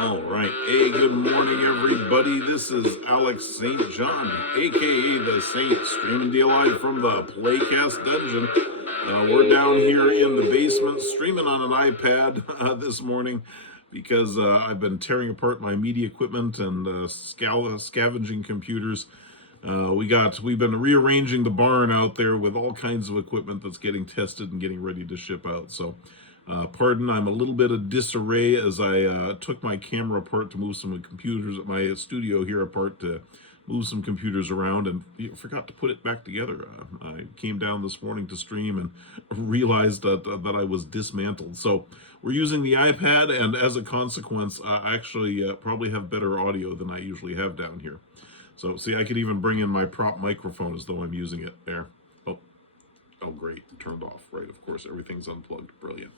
All right. Hey, good morning, everybody. This is Alex St. John, aka the Saint, streaming to you live from the Playcast Dungeon. We're down here in the basement, streaming on an iPad this morning because I've been tearing apart my media equipment and scavenging computers. We've been rearranging the barn out there with all kinds of equipment that's getting tested and getting ready to ship out. So, pardon, I'm a little bit of disarray as I took my camera apart to move some computers at my studio here apart to move some computers around and forgot to put it back together. I came down this morning to stream and realized that I was dismantled. So we're using the iPad, and as a consequence, I actually probably have better audio than I usually have down here. So see, I could even bring in my prop microphone as though I'm using it there. Oh, great, it turned off, right? Of course, everything's unplugged. Brilliant.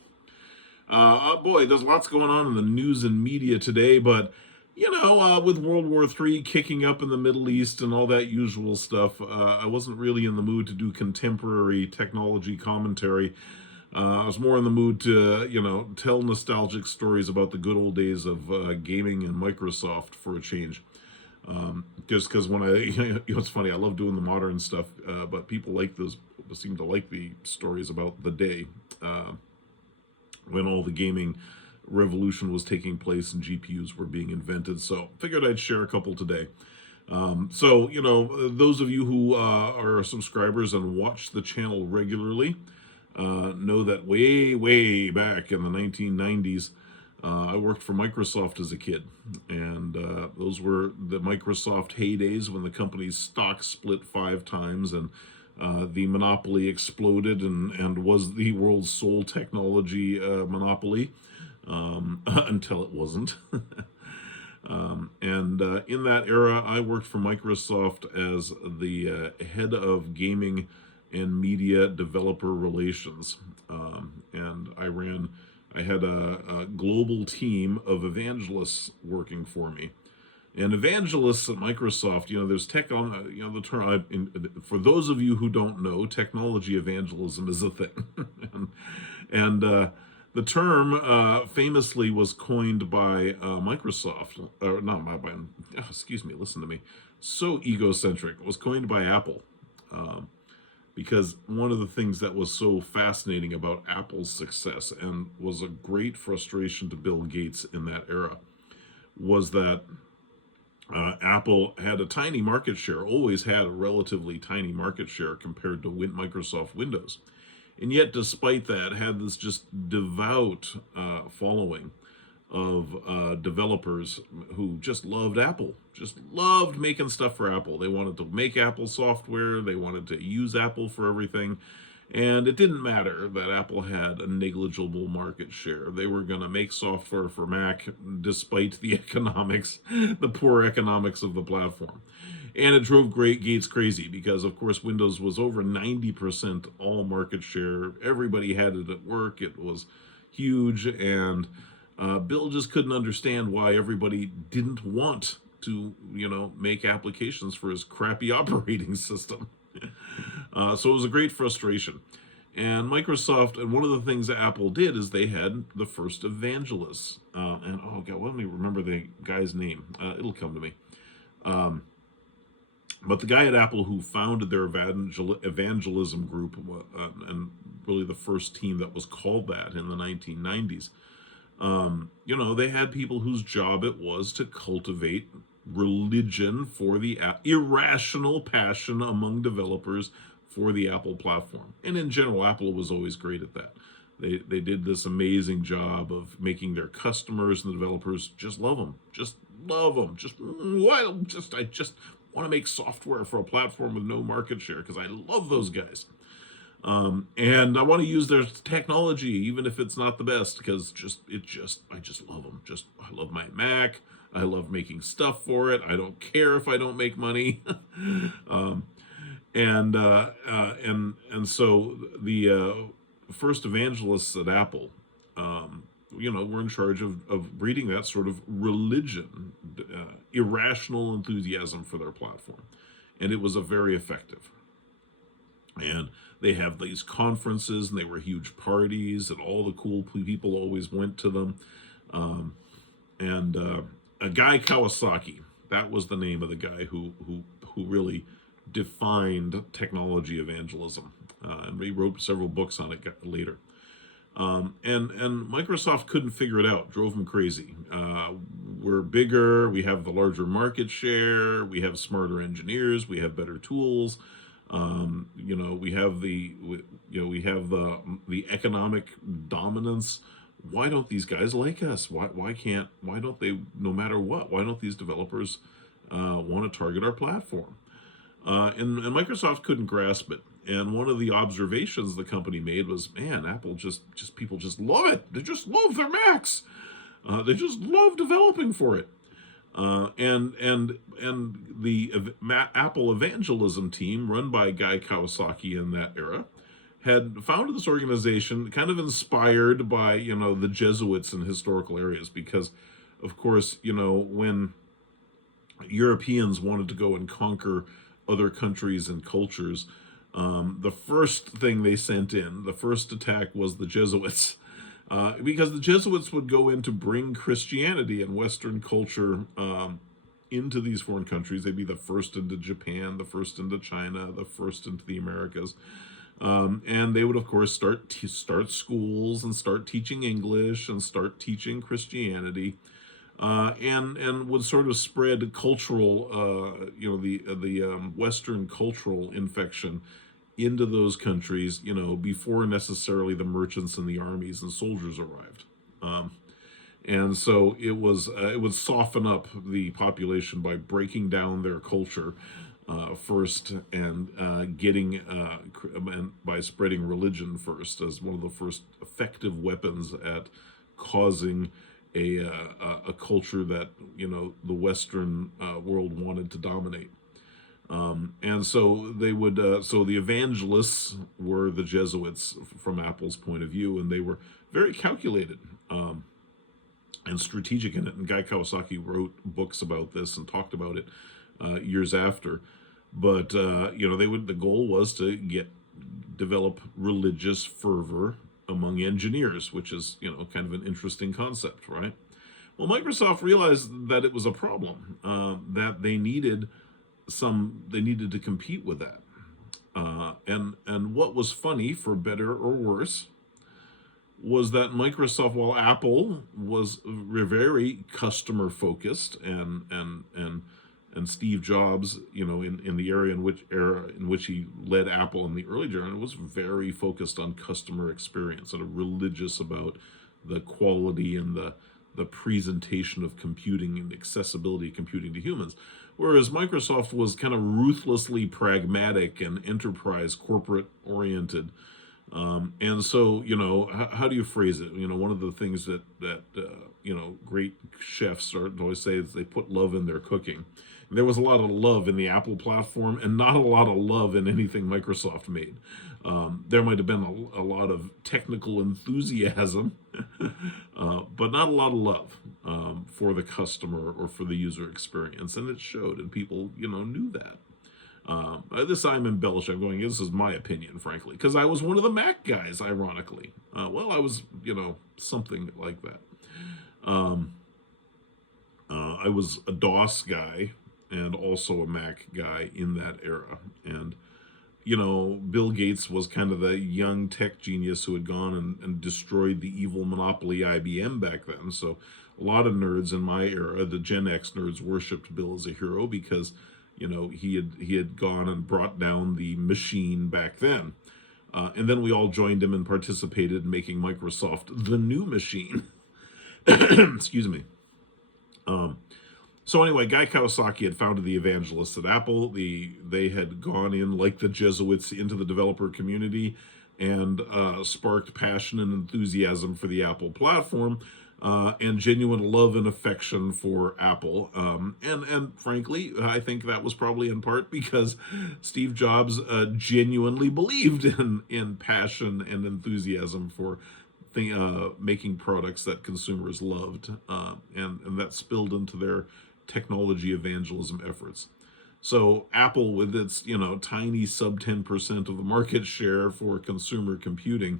Boy, there's lots going on in the news and media today, but with World War III kicking up in the Middle East and all that usual stuff, I wasn't really in the mood to do contemporary technology commentary. I was more in the mood to, tell nostalgic stories about the good old days of gaming and Microsoft for a change. Just because when it's funny, I love doing the modern stuff, but people seem to like the stories about the day. When all the gaming revolution was taking place and GPUs were being invented. So figured I'd share a couple today. Those of you who are subscribers and watch the channel regularly know that way back in the 1990s, I worked for Microsoft as a kid. And those were the Microsoft heydays when the company's stock split 5 times and the monopoly exploded and was the world's sole technology monopoly until it wasn't. In that era, I worked for Microsoft as the head of gaming and media developer relations. And I had a global team of evangelists working for me. And evangelists at Microsoft, there's the term. For those of you who don't know, technology evangelism is a thing, and the term famously was coined by Microsoft, or not by. Excuse me, listen to me. So egocentric. It was coined by Apple, because one of the things that was so fascinating about Apple's success and was a great frustration to Bill Gates in that era was that. Apple had a tiny market share, always had a relatively tiny market share compared to Microsoft Windows. And yet, despite that, had this just devout following of developers who just loved Apple, just loved making stuff for Apple. They wanted to make Apple software, they wanted to use Apple for everything. And it didn't matter that Apple had a negligible market share. They were going to make software for Mac despite the economics, the poor economics of the platform. And it drove Gates crazy because, of course, Windows was over 90% all market share. Everybody had it at work. It was huge. And Bill just couldn't understand why everybody didn't want to, make applications for his crappy operating system. So it was a great frustration. And Microsoft, and one of the things that Apple did is they had the first evangelists. And oh God, let me remember the guy's name. It'll come to me. But the guy at Apple who founded their evangelism group, and really the first team that was called that in the 1990s, they had people whose job it was to cultivate religion for the irrational passion among developers for the Apple platform. And in general, Apple was always great at that. They did this amazing job of making their customers and the developers just love them. Just love them. I just want to make software for a platform with no market share because I love those guys. And I want to use their technology, even if it's not the best, because I just love them. I love my Mac. I love making stuff for it. I don't care if I don't make money. So the first evangelists at Apple, were in charge of breeding that sort of religion, irrational enthusiasm for their platform. And it was a very effective. And they have these conferences, and they were huge parties, and all the cool people always went to them. and a Guy Kawasaki. That was the name of the guy who really defined technology evangelism, and he wrote several books on it later. And Microsoft couldn't figure it out, drove them crazy. We're bigger, we have the larger market share, we have smarter engineers, we have better tools. We have the economic dominance. Why don't these guys like us? Why don't they, no matter what, why don't these developers want to target our platform? And Microsoft couldn't grasp it. And one of the observations the company made was, man, Apple people just love it. They just love their Macs. They just love developing for it. And the Apple evangelism team, run by Guy Kawasaki in that era, had founded this organization kind of inspired by the Jesuits in historical areas, because, of course, when Europeans wanted to go and conquer other countries and cultures, the first thing they sent in, the first attack, was the Jesuits. Because the Jesuits would go in to bring Christianity and Western culture into these foreign countries. They'd be the first into Japan, the first into China, the first into the Americas. And they would, of course, start schools and start teaching English and start teaching Christianity. And would sort of spread cultural, the Western cultural infection into those countries, before necessarily the merchants and the armies and soldiers arrived. And so it would soften up the population by breaking down their culture first, and by spreading religion first as one of the first effective weapons at causing a culture that the Western world wanted to dominate. And so they would. So the evangelists were the Jesuits from Apple's point of view, and they were very calculated and strategic in it. And Guy Kawasaki wrote books about this and talked about it years after. But the goal was to develop religious fervor among engineers, which is kind of an interesting concept, right? Well, Microsoft realized that it was a problem, that they needed to compete with that. And what was funny, for better or worse, was that Microsoft, while Apple was very customer focused, and Steve Jobs, in the era in which he led Apple in the early journey, was very focused on customer experience and religious about the quality and the presentation of computing and accessibility of computing to humans. Whereas Microsoft was kind of ruthlessly pragmatic and enterprise corporate oriented. And so, how do you phrase it? One of the things that great chefs always say is they put love in their cooking. And there was a lot of love in the Apple platform and not a lot of love in anything Microsoft made. There might have been a lot of technical enthusiasm, but not a lot of love for the customer or for the user experience. And it showed, and people, knew that. This I'm embellishing. I'm going, this is my opinion, frankly, because I was one of the Mac guys, ironically. I was, something like that. I was a DOS guy and also a Mac guy in that era. And, Bill Gates was kind of the young tech genius who had gone and destroyed the evil monopoly IBM back then. So a lot of nerds in my era, the Gen X nerds, worshipped Bill as a hero because he had gone and brought down the machine back then. And then we all joined him and participated in making Microsoft the new machine. Excuse me. So anyway, Guy Kawasaki had founded the evangelists at Apple. They had gone in, like the Jesuits, into the developer community and sparked passion and enthusiasm for the Apple platform. And genuine love and affection for Apple. And frankly, I think that was probably in part because Steve Jobs genuinely believed in passion and enthusiasm for making products that consumers loved. And that spilled into their technology evangelism efforts. So Apple, with its tiny sub 10% of the market share for consumer computing,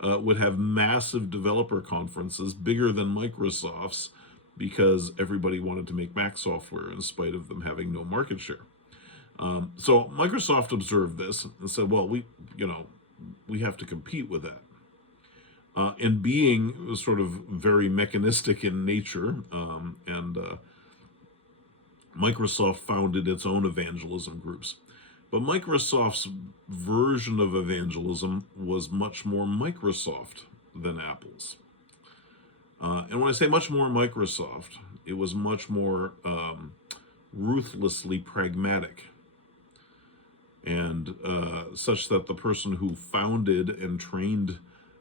would have massive developer conferences, bigger than Microsoft's, because everybody wanted to make Mac software in spite of them having no market share. So Microsoft observed this and said, well, we have to compete with that. And being sort of very mechanistic in nature, and Microsoft founded its own evangelism groups. But Microsoft's version of evangelism was much more Microsoft than Apple's. And when I say much more Microsoft, it was much more ruthlessly pragmatic. And such that the person who founded and trained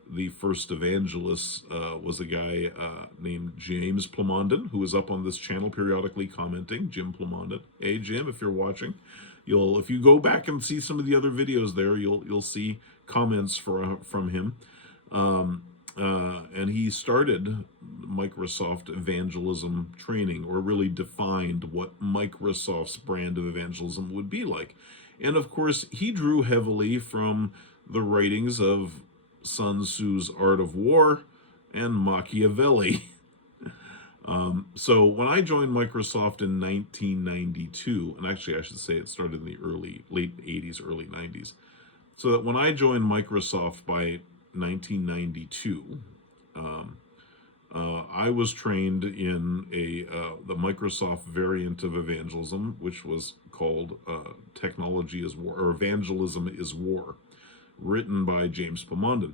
the first evangelists was a guy named James Plamondon, who is up on this channel periodically commenting. Jim Plamondon. Hey, Jim, if you're watching, if you go back and see some of the other videos there, you'll see comments from him. And he started Microsoft evangelism training, or really defined what Microsoft's brand of evangelism would be like. And of course, he drew heavily from the writings of Sun Tzu's Art of War and Machiavelli. So when I joined Microsoft in 1992, and actually I should say it started in the late 80s, early 90s, so that when I joined Microsoft by 1992, I was trained in the Microsoft variant of evangelism, which was called Technology is War, or Evangelism is War, written by James Plamondon.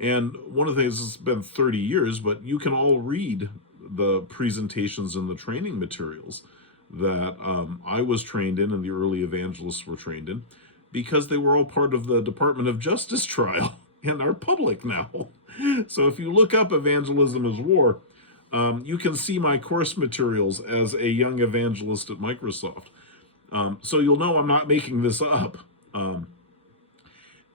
And one of the things, it's been 30 years, but you can all read the presentations and the training materials that I was trained in and the early evangelists were trained in, because they were all part of the Department of Justice trial and are public now. So if you look up Evangelism is War, you can see my course materials as a young evangelist at Microsoft. So you'll know I'm not making this up.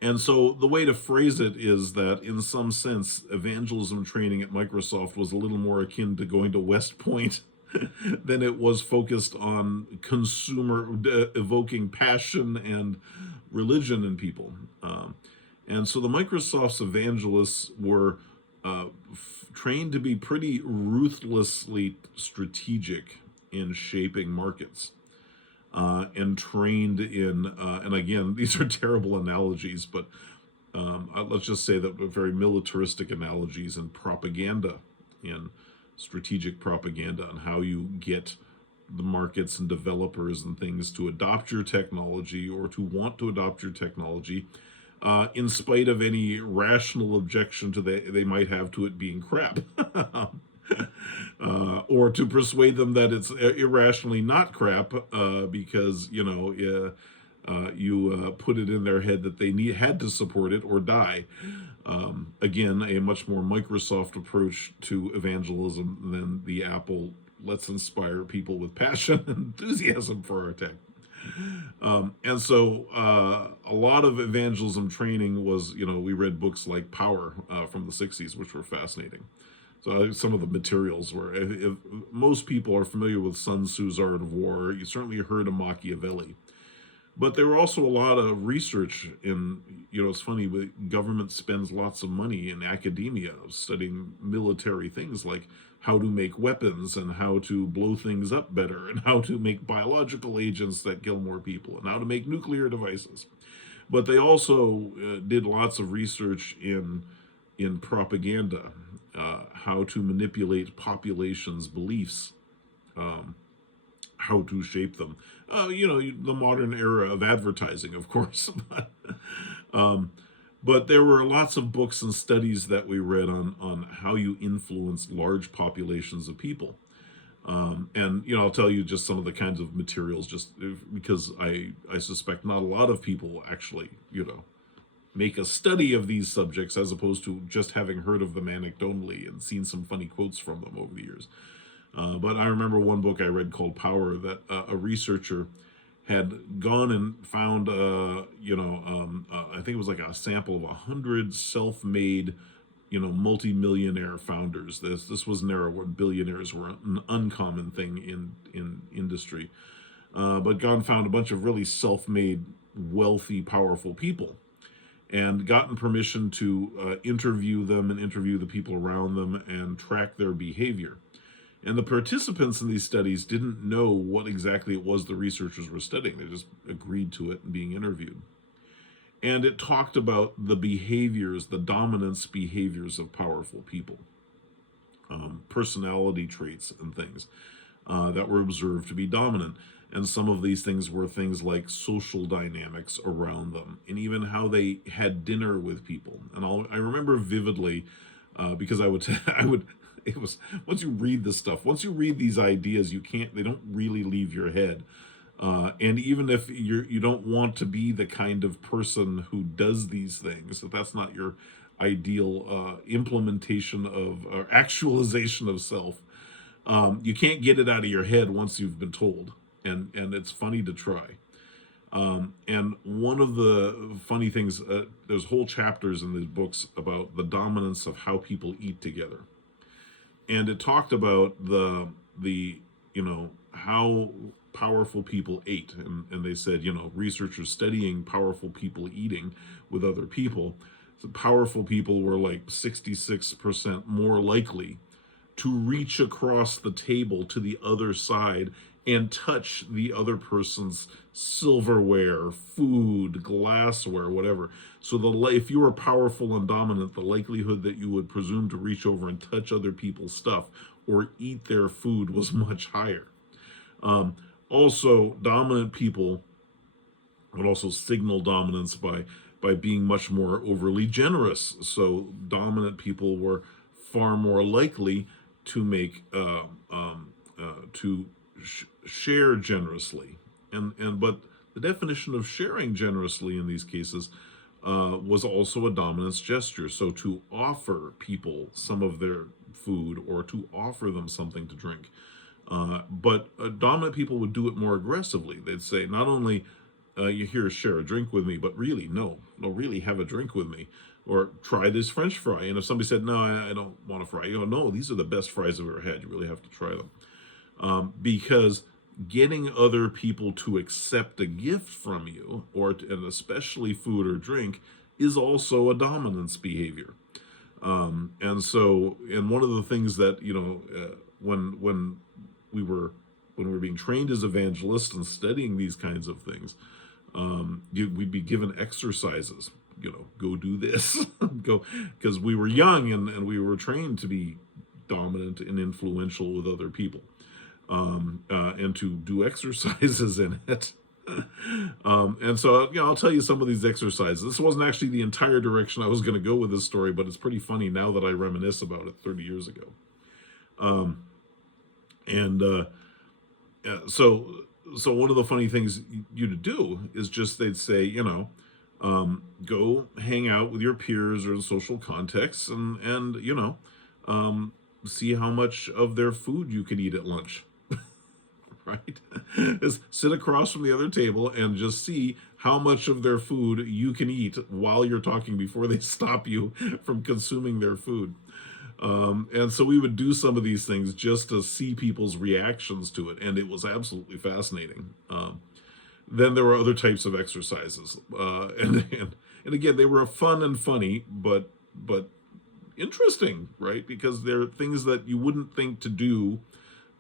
And so the way to phrase it is that, in some sense, evangelism training at Microsoft was a little more akin to going to West Point than it was focused on evoking passion and religion in people. And so the Microsoft's evangelists were trained to be pretty ruthlessly strategic in shaping markets. And trained in, and again, these are terrible analogies, but let's just say that very militaristic analogies in propaganda, in strategic propaganda, and how you get the markets and developers and things to adopt your technology, or to want to adopt your technology, in spite of any rational objection they might have to it being crap. Or to persuade them that it's irrationally not crap, because you put it in their head that they had to support it or die. Again, a much more Microsoft approach to evangelism than the Apple let's inspire people with passion and enthusiasm for our tech. And so a lot of evangelism training was, we read books like Power from the 60s, which were fascinating. So some of the materials were, if most people are familiar with Sun Tzu's Art of War, you certainly heard of Machiavelli. But there were also a lot of research in, it's funny, government spends lots of money in academia studying military things like how to make weapons and how to blow things up better and how to make biological agents that kill more people and how to make nuclear devices. But they also did lots of research in propaganda, how to manipulate populations' beliefs, how to shape them. The modern era of advertising, of course. But there were lots of books and studies that we read on how you influence large populations of people. And I'll tell you just some of the kinds of materials, just because I suspect not a lot of people actually, make a study of these subjects, as opposed to just having heard of them anecdotally and seen some funny quotes from them over the years. But I remember one book I read called Power, that a researcher had gone and found, I think it was like a sample of 100 self-made, multi-millionaire founders. This was an era where billionaires were an uncommon thing in industry. But gone found a bunch of really self-made, wealthy, powerful people, and gotten permission to interview them and interview the people around them and track their behavior. And the participants in these studies didn't know what exactly it was the researchers were studying. They just agreed to it and being interviewed. And it talked about the behaviors, the dominance behaviors of powerful people, personality traits and things that were observed to be dominant. And some of these things were things like social dynamics around them, and even how they had dinner with people. And I remember vividly, because I would, I would, it was, once you read this stuff, once you read these ideas, they don't really leave your head. And even if you don't want to be the kind of person who does these things, if that's not your ideal implementation of or actualization of self, you can't get it out of your head once you've been told, and it's funny to try. And one of the funny things, there's whole chapters in these books about the dominance of how people eat together, and it talked about the how powerful people ate, and they said, researchers studying powerful people eating with other people, so powerful people were like 66% more likely to reach across the table to the other side and touch the other person's silverware, food, glassware, whatever. So if you were powerful and dominant, the likelihood that you would presume to reach over and touch other people's stuff or eat their food was much higher. Also, dominant people would also signal dominance by being much more overly generous. So dominant people were far more likely to make share generously, and but the definition of sharing generously in these cases was also a dominance gesture. So to offer people some of their food or to offer them something to drink. But dominant people would do it more aggressively. They'd say, not only you here share a drink with me, but really, no, really have a drink with me. Or try this French fry. And if somebody said, no, I don't want a fry, you go, no, these are the best fries I've ever had. You really have to try them. Because getting other people to accept a gift from you, and especially food or drink, is also a dominance behavior. And one of the things that, when we were being trained as evangelists and studying these kinds of things, we'd be given exercises, go do this, go, because we were young and we were trained to be dominant and influential with other people, and to do exercises in it. And so, I'll tell you some of these exercises. This wasn't actually the entire direction I was going to go with this story, but it's pretty funny now that I reminisce about it 30 years ago. So one of the funny things you to do is just, they'd say, go hang out with your peers or in social contexts, and see how much of their food you can eat at lunch. Right? Just sit across from the other table and just see how much of their food you can eat while you're talking before they stop you from consuming their food. And so we would do some of these things just to see people's reactions to it, and it was absolutely fascinating. Then there were other types of exercises, and again, they were fun and funny, but interesting, right? Because they're things that you wouldn't think to do.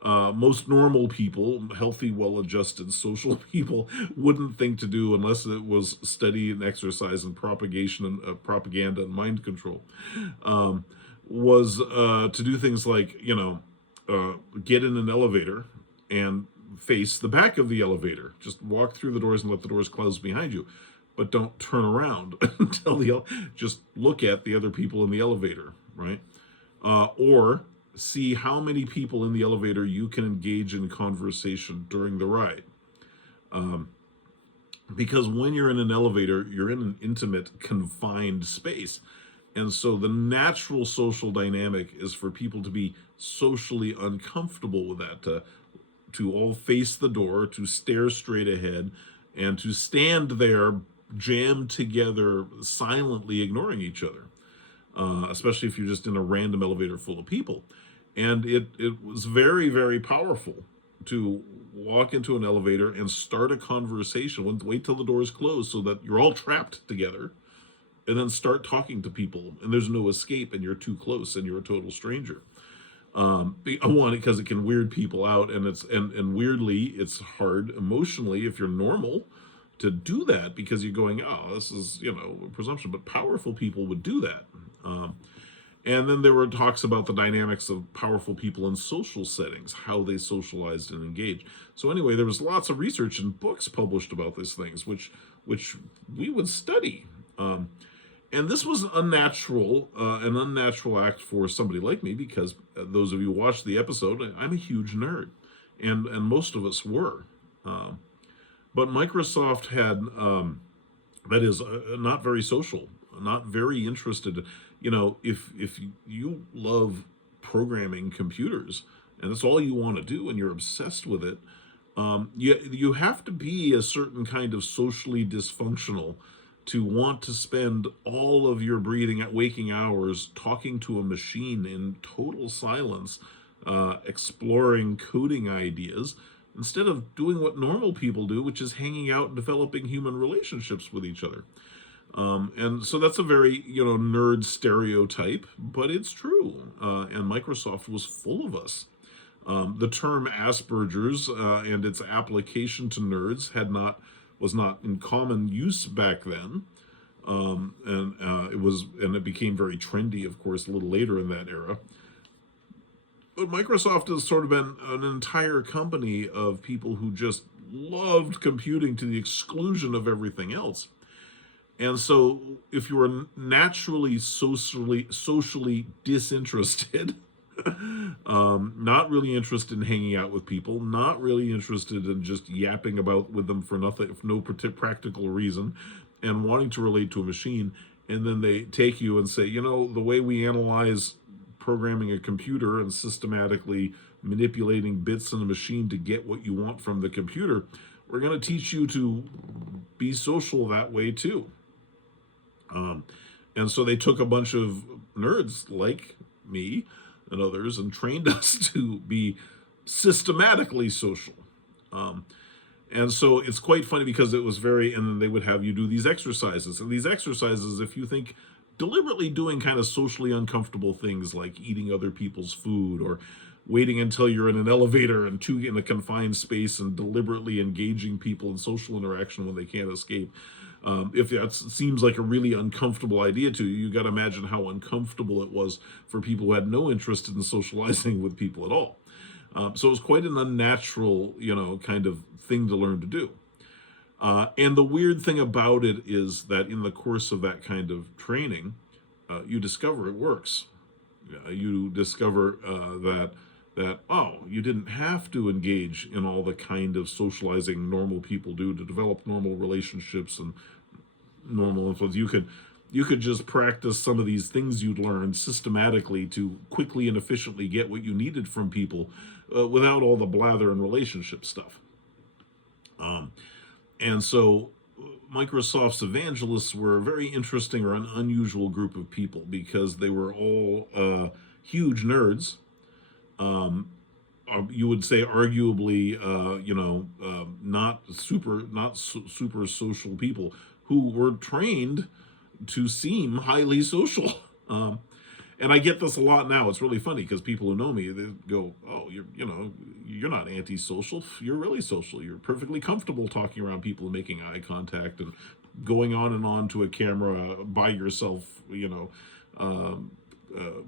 Most normal people, healthy, well-adjusted social people, wouldn't think to do unless it was study and exercise and propaganda and mind control. Was to do things like, get in an elevator and face the back of the elevator. Just walk through the doors and let the doors close behind you. But don't turn around until just look at the other people in the elevator, right? Or see how many people in the elevator you can engage in conversation during the ride. Because when you're in an elevator, you're in an intimate, confined space. And so the natural social dynamic is for people to be socially uncomfortable with that, to all face the door, to stare straight ahead, and to stand there jammed together, silently ignoring each other, especially if you're just in a random elevator full of people. And it was very, very powerful to walk into an elevator and start a conversation. Wait till the doors close so that you're all trapped together, and then start talking to people, and there's no escape, and you're too close, and you're a total stranger. One, because it can weird people out, and and weirdly, it's hard emotionally if you're normal to do that, because you're going, oh, this is, a presumption. But powerful people would do that. And then there were talks about the dynamics of powerful people in social settings, how they socialized and engaged. So anyway, there was lots of research and books published about these things, which we would study. And this was an unnatural act for somebody like me, because those of you who watched the episode, I'm a huge nerd, and most of us were. But Microsoft had, that is, not very social, not very interested. If you love programming computers and that's all you want to do and you're obsessed with it, you have to be a certain kind of socially dysfunctional to want to spend all of your waking hours talking to a machine in total silence, exploring coding ideas, instead of doing what normal people do, which is hanging out and developing human relationships with each other. And so that's a very, nerd stereotype, but it's true. And Microsoft was full of us. The term Asperger's and its application to nerds was not in common use back then. And it became very trendy, of course, a little later in that era. But Microsoft has sort of been an entire company of people who just loved computing to the exclusion of everything else. And so if you were naturally socially disinterested, not really interested in hanging out with people, not really interested in just yapping about with them for nothing, for no practical reason, and wanting to relate to a machine, and then they take you and say, the way we analyze programming a computer and systematically manipulating bits in a machine to get what you want from the computer, we're going to teach you to be social that way too. And so they took a bunch of nerds like me and others and trained us to be systematically social. And so it's quite funny, because it was and then they would have you do these exercises. And these exercises, if you think deliberately doing kind of socially uncomfortable things like eating other people's food, or waiting until you're in an elevator and in a confined space and deliberately engaging people in social interaction when they can't escape, if that seems like a really uncomfortable idea to you, got to imagine how uncomfortable it was for people who had no interest in socializing with people at all. So it was quite an unnatural, kind of thing to learn to do. And the weird thing about it is that in the course of that kind of training, you discover it works. You discover you didn't have to engage in all the kind of socializing normal people do to develop normal relationships and normal influence. You could just practice some of these things you'd learned systematically to quickly and efficiently get what you needed from people, without all the blather and relationship stuff. And so Microsoft's evangelists were a very interesting or an unusual group of people, because they were all huge nerds. You would say arguably, not super social people who were trained to seem highly social. And I get this a lot now. It's really funny, because people who know me, they go, "Oh, you're not antisocial. You're really social. You're perfectly comfortable talking around people and making eye contact and going on and on to a camera by yourself.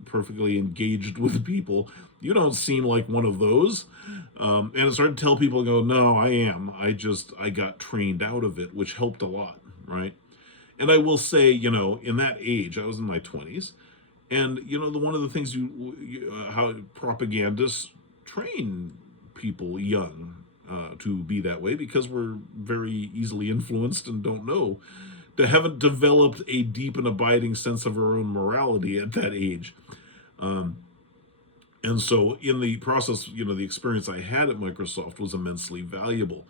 Perfectly engaged with people. You don't seem like one of those." And I started to tell people, "No, I am. I got trained out of it," which helped a lot, right? And I will say, in that age, I was in my 20s, and one of the things how propagandists train people young to be that way, because we're very easily influenced and don't know, to haven't developed a deep and abiding sense of our own morality at that age. And so in the process, the experience I had at Microsoft was immensely valuable.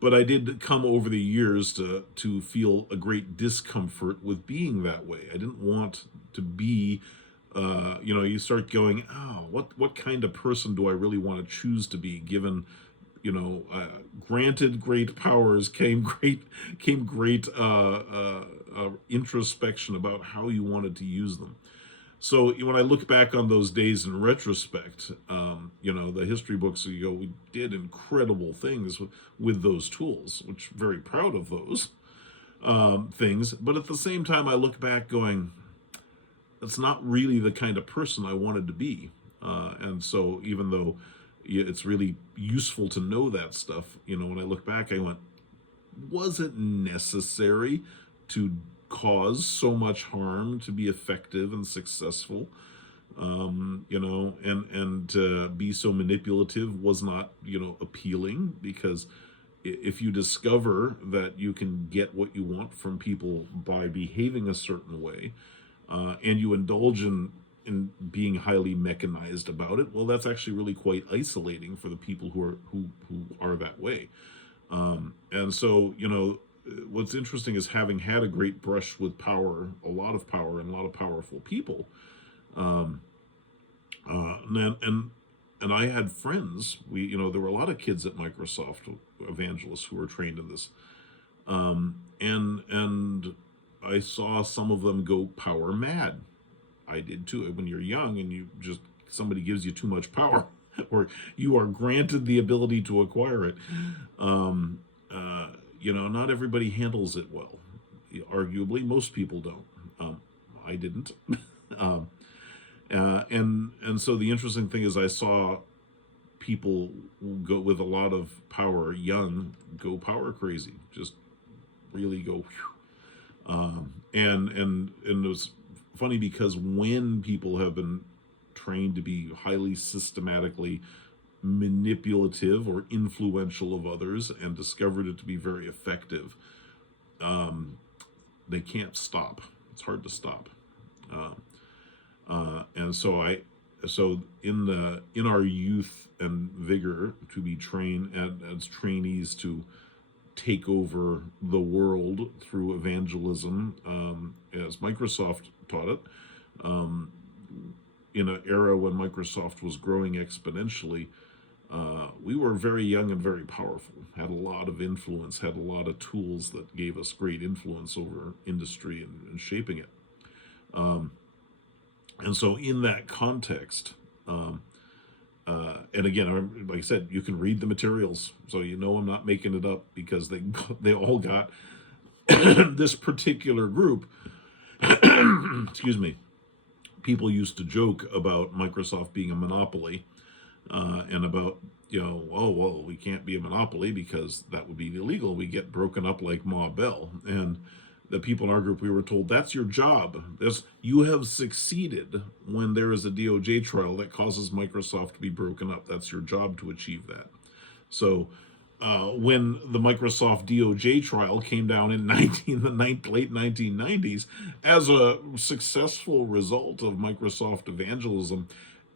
But I did come over the years to feel a great discomfort with being that way. I didn't want to be, you start going, oh, what kind of person do I really want to choose to be, given, granted great powers came great introspection about how you wanted to use them. So when I look back on those days in retrospect, the history books, you go, we did incredible things with those tools, which I'm very proud of those things. But at the same time, I look back going, that's not really the kind of person I wanted to be. And so even though it's really useful to know that stuff, when I look back, I went, was it necessary to cause so much harm to be effective and successful? And be so manipulative was not, appealing, because if you discover that you can get what you want from people by behaving a certain way, and you indulge in being highly mechanized about it, well, that's actually really quite isolating for the people who are that way. And so, what's interesting is, having had a great brush with power, a lot of power, and a lot of powerful people, um, and I had friends. There were a lot of kids at Microsoft, evangelists, who were trained in this, and I saw some of them go power mad. I did too. When you're young and somebody gives you too much power, or you are granted the ability to acquire it, not everybody handles it well. Arguably, most people don't. I didn't. um, and so the interesting thing is, I saw people go with a lot of power, young, go power crazy, just really go. And it was funny, because when people have been trained to be highly systematically manipulative or influential of others, and discovered it to be very effective, they can't stop. It's hard to stop. And so in our youth and vigor, to be trained as trainees to take over the world through evangelism, as Microsoft taught it, um, in an era when Microsoft was growing exponentially. We were very young and very powerful, had a lot of influence, had a lot of tools that gave us great influence over industry and shaping it. And so in that context, and again, like I said, you can read the materials, so I'm not making it up, because they all got this particular group. Excuse me. People used to joke about Microsoft being a monopoly, and about, oh well, we can't be a monopoly because that would be illegal. We get broken up like Ma Bell. And the people in our group, we were told, that's your job. You have succeeded when there is a DOJ trial that causes Microsoft to be broken up. That's your job to achieve that. So when the Microsoft DOJ trial came down in late 1990s, as a successful result of Microsoft evangelism,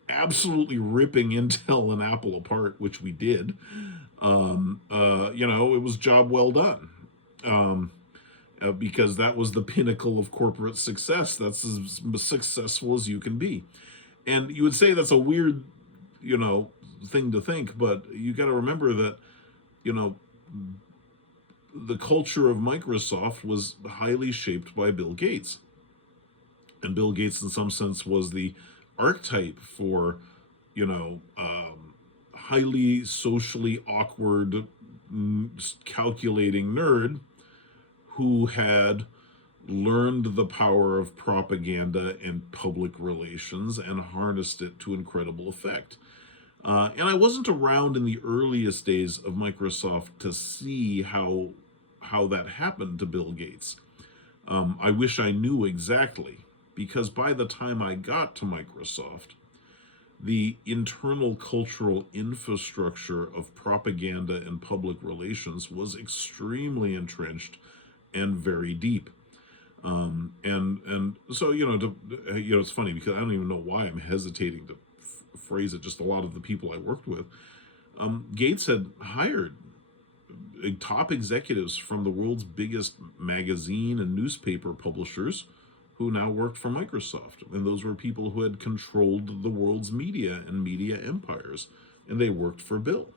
absolutely ripping Intel and Apple apart, which we did, it was job well done. Because that was the pinnacle of corporate success. That's as successful as you can be. And you would say that's a weird, thing to think, but you got to remember that, the culture of Microsoft was highly shaped by Bill Gates. And Bill Gates, in some sense, was the archetype for, highly socially awkward, calculating nerd who had learned the power of propaganda and public relations and harnessed it to incredible effect. And I wasn't around in the earliest days of Microsoft to see how that happened to Bill Gates. I wish I knew exactly, because by the time I got to Microsoft, the internal cultural infrastructure of propaganda and public relations was extremely entrenched and very deep. And so, it's funny, because I don't even know why I'm hesitating to phrase it. Just a lot of the people I worked with, Gates had hired top executives from the world's biggest magazine and newspaper publishers, who now worked for Microsoft. And those were people who had controlled the world's media and media empires, and they worked for Bill.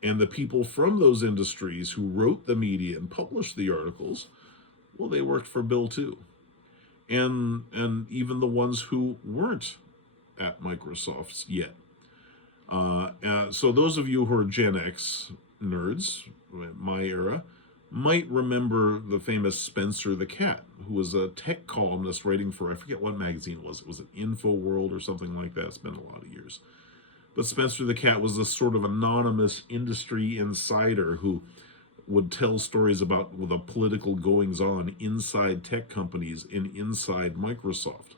And the people from those industries who wrote the media and published the articles, well, they worked for Bill too. and even the ones who weren't at Microsoft yet. So those of you who are Gen X nerds, my era, might remember the famous Spencer the Cat, who was a tech columnist writing for, I forget what magazine it was. It was an Info World or something like that. It's been a lot of years. But Spencer the Cat was this sort of anonymous industry insider who would tell stories about the political goings on inside tech companies and inside Microsoft.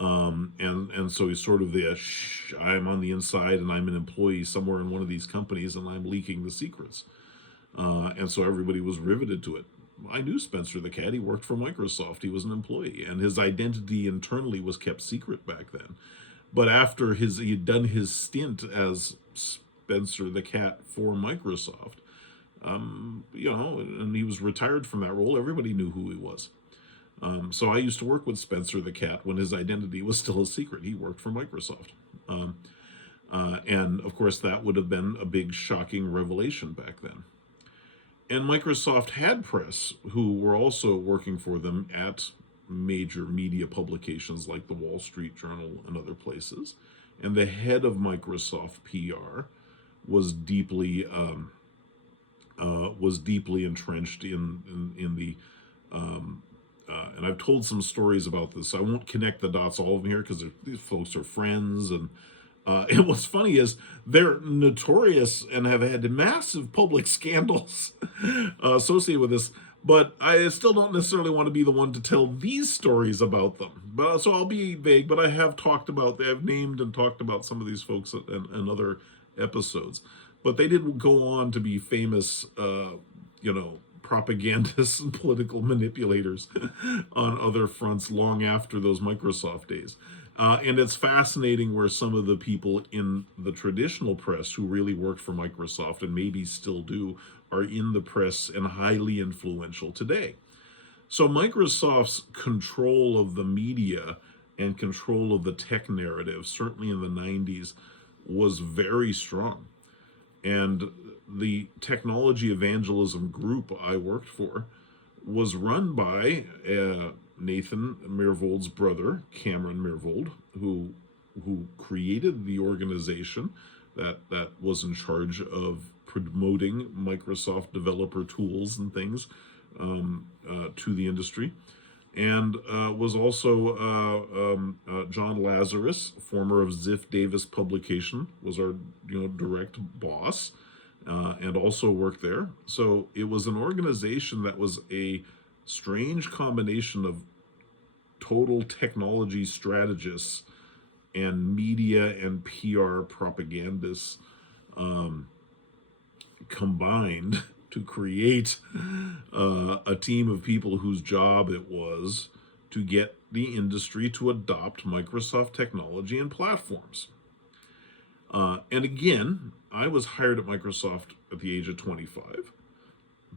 And so he's sort of the I'm on the inside and I'm an employee somewhere in one of these companies and I'm leaking the secrets. And so everybody was riveted to it. I knew Spencer the Cat. He worked for Microsoft. He was an employee, and his identity internally was kept secret back then. But after he'd done his stint as Spencer the Cat for Microsoft, and he was retired from that role, everybody knew who he was. So I used to work with Spencer the Cat when his identity was still a secret. He worked for Microsoft. And of course, that would have been a big, shocking revelation back then. And Microsoft had press who were also working for them at major media publications like the Wall Street Journal and other places. And the head of Microsoft PR was deeply entrenched in the and I've told some stories about this. I won't connect the dots all of them here because these folks are friends. And what's funny is they're notorious and have had massive public scandals associated with this. But I still don't necessarily want to be the one to tell these stories about them. But so I'll be vague. But I have I've named and talked about some of these folks in other episodes. But they didn't go on to be famous, propagandists and political manipulators on other fronts long after those Microsoft days. And it's fascinating where some of the people in the traditional press who really worked for Microsoft and maybe still do are in the press and highly influential today. So Microsoft's control of the media and control of the tech narrative, certainly in the 90s, was very strong. And the technology evangelism group I worked for was run by Nathan Myhrvold's brother, Cameron Myhrvold, who created the organization that was in charge of promoting Microsoft developer tools and things to the industry, and was also John Lazarus, former of Ziff Davis Publication, was our direct boss, and also worked there. So it was an organization that was a strange combination of total technology strategists and media and PR propagandists combined to create a team of people whose job it was to get the industry to adopt Microsoft technology and platforms. And again, I was hired at Microsoft at the age of 25.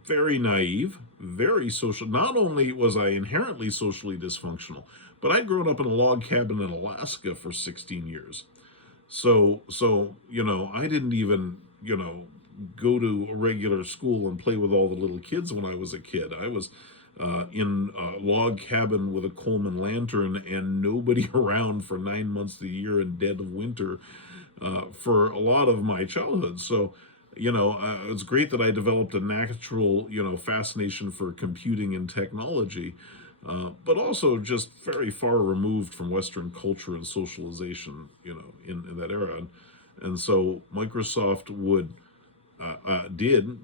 Very naive, very social. Not only was I inherently socially dysfunctional, but I'd grown up in a log cabin in Alaska for 16 years. So I didn't even, go to a regular school and play with all the little kids when I was a kid. I was in a log cabin with a Coleman lantern and nobody around for 9 months of the year in dead of winter for a lot of my childhood. So, it's great that I developed a natural, fascination for computing and technology, but also just very far removed from Western culture and socialization, in that era. And so Microsoft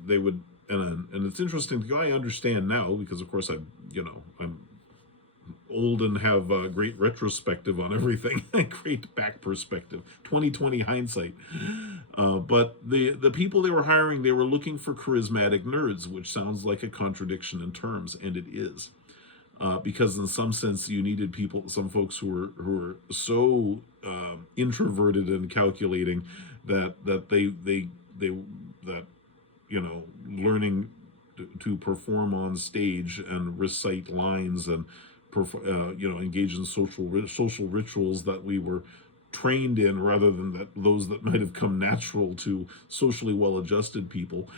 they would, and it's interesting. I understand now because, of course, I'm old and have a great retrospective on everything, great back perspective, 2020 hindsight. But the people they were hiring, they were looking for charismatic nerds, which sounds like a contradiction in terms, and it is. Because in some sense you needed some folks who were so introverted and calculating that learning to perform on stage and recite lines and engage in social rituals that we were trained in, rather than those that might have come natural to socially well-adjusted people.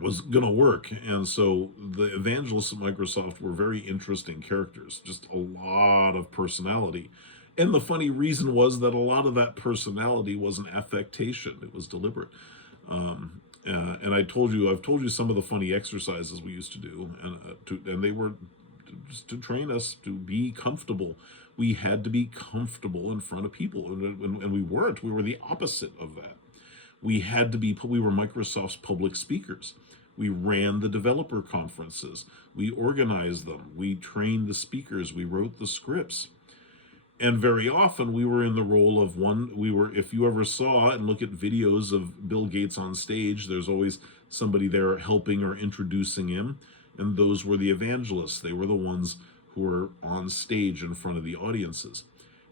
was going to work. And so the evangelists at Microsoft were very interesting characters, just a lot of personality. And the funny reason was that a lot of that personality was an affectation, it was deliberate. And I've told you some of the funny exercises we used to do, and they were just to train us to be comfortable. We had to be comfortable in front of people, and we weren't. We were the opposite of that. We were Microsoft's public speakers. We ran the developer conferences. We organized them. We trained the speakers. We wrote the scripts. And very often we were in the role of if you ever saw and look at videos of Bill Gates on stage, there's always somebody there helping or introducing him. And those were the evangelists. They were the ones who were on stage in front of the audiences.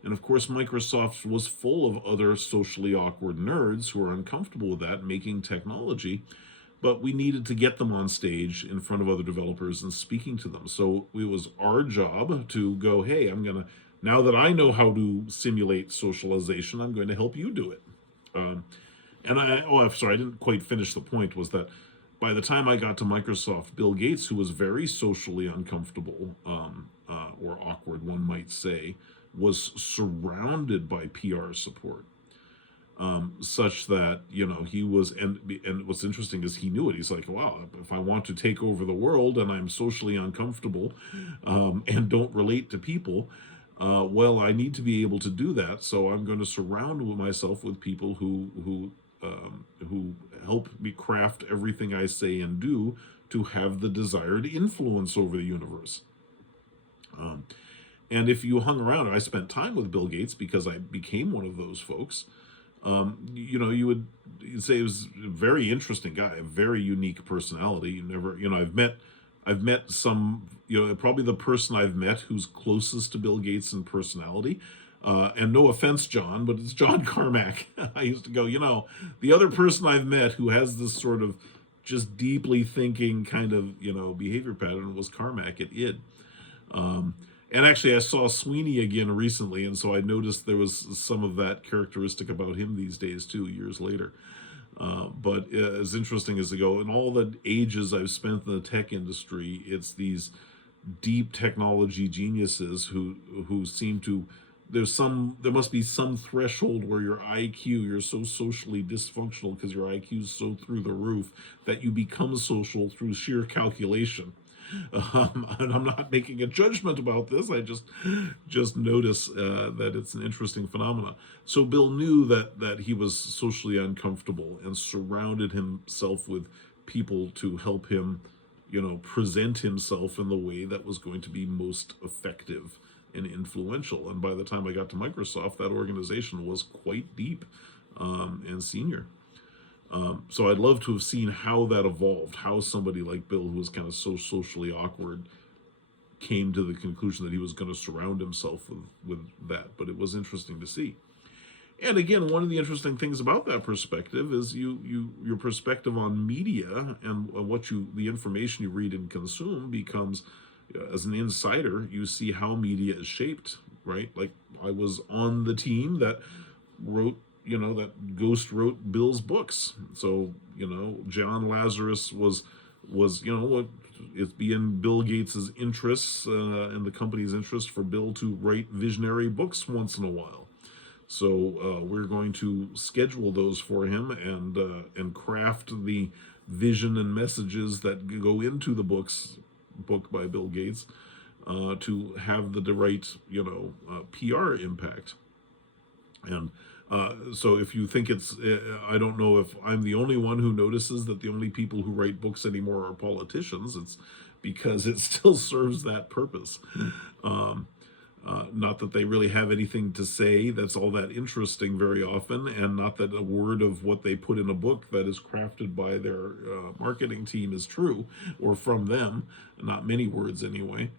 And of course, Microsoft was full of other socially awkward nerds who were uncomfortable with that, making technology. But we needed to get them on stage in front of other developers and speaking to them. So it was our job to go, hey, now that I know how to simulate socialization, I'm going to help you do it. I'm sorry, I didn't quite finish the point, was that by the time I got to Microsoft, Bill Gates, who was very socially uncomfortable, or awkward, one might say, was surrounded by PR support, such that he was, and what's interesting is he knew it. He's like, wow, if I want to take over the world and I'm socially uncomfortable, and don't relate to people, well, I need to be able to do that. So I'm going to surround myself with people who help me craft everything I say and do to have the desired influence over the universe. And if you hung around, I spent time with Bill Gates because I became one of those folks. You'd say he was a very interesting guy, a very unique personality. I've met some, probably the person I've met who's closest to Bill Gates in personality. And no offense, John, but it's John Carmack. I used to go, the other person I've met who has this sort of just deeply thinking kind of, behavior pattern was Carmack at ID. And actually, I saw Sweeney again recently, and so I noticed there was some of that characteristic about him these days, too, years later. But as interesting as they go, in all the ages I've spent in the tech industry, it's these deep technology geniuses who seem to, there must be some threshold where you're so socially dysfunctional because your IQ is so through the roof that you become social through sheer calculation. And I'm not making a judgment about this. I just notice that it's an interesting phenomenon. So Bill knew that he was socially uncomfortable and surrounded himself with people to help him, present himself in the way that was going to be most effective and influential. And by the time I got to Microsoft, that organization was quite deep, and senior. So I'd love to have seen how that evolved, how somebody like Bill, who was kind of so socially awkward, came to the conclusion that he was going to surround himself with that. But it was interesting to see. And again, one of the interesting things about that perspective is your perspective on media and the information you read and consume becomes, as an insider, you see how media is shaped, right? Like I was on the team that Ghost wrote Bill's books. So, John Lazarus was it's in Bill Gates's interests, and the company's interest for Bill to write visionary books once in a while. So we're going to schedule those for him and craft the vision and messages that go into the book by Bill Gates, to have the right PR impact. And so if you think I don't know if I'm the only one who notices that the only people who write books anymore are politicians. It's because it still serves that purpose. Not that they really have anything to say that's all that interesting very often, and not that a word of what they put in a book that is crafted by their marketing team is true, or from them, not many words anyway.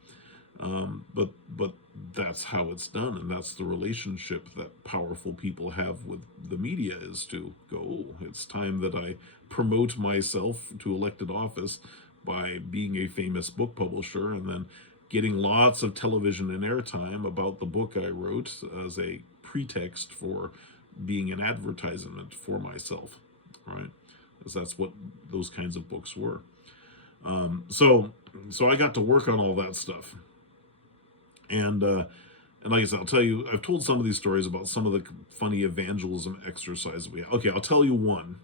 But that's how it's done, and that's the relationship that powerful people have with the media, is to go, oh, it's time that I promote myself to elected office by being a famous book publisher, and then getting lots of television and airtime about the book I wrote as a pretext for being an advertisement for myself, right? because that's what those kinds of books were. So I got to work on all that stuff, and like I said, I'll tell you, I've told some of these stories about some of the funny evangelism exercises we have. Okay, I'll tell you one.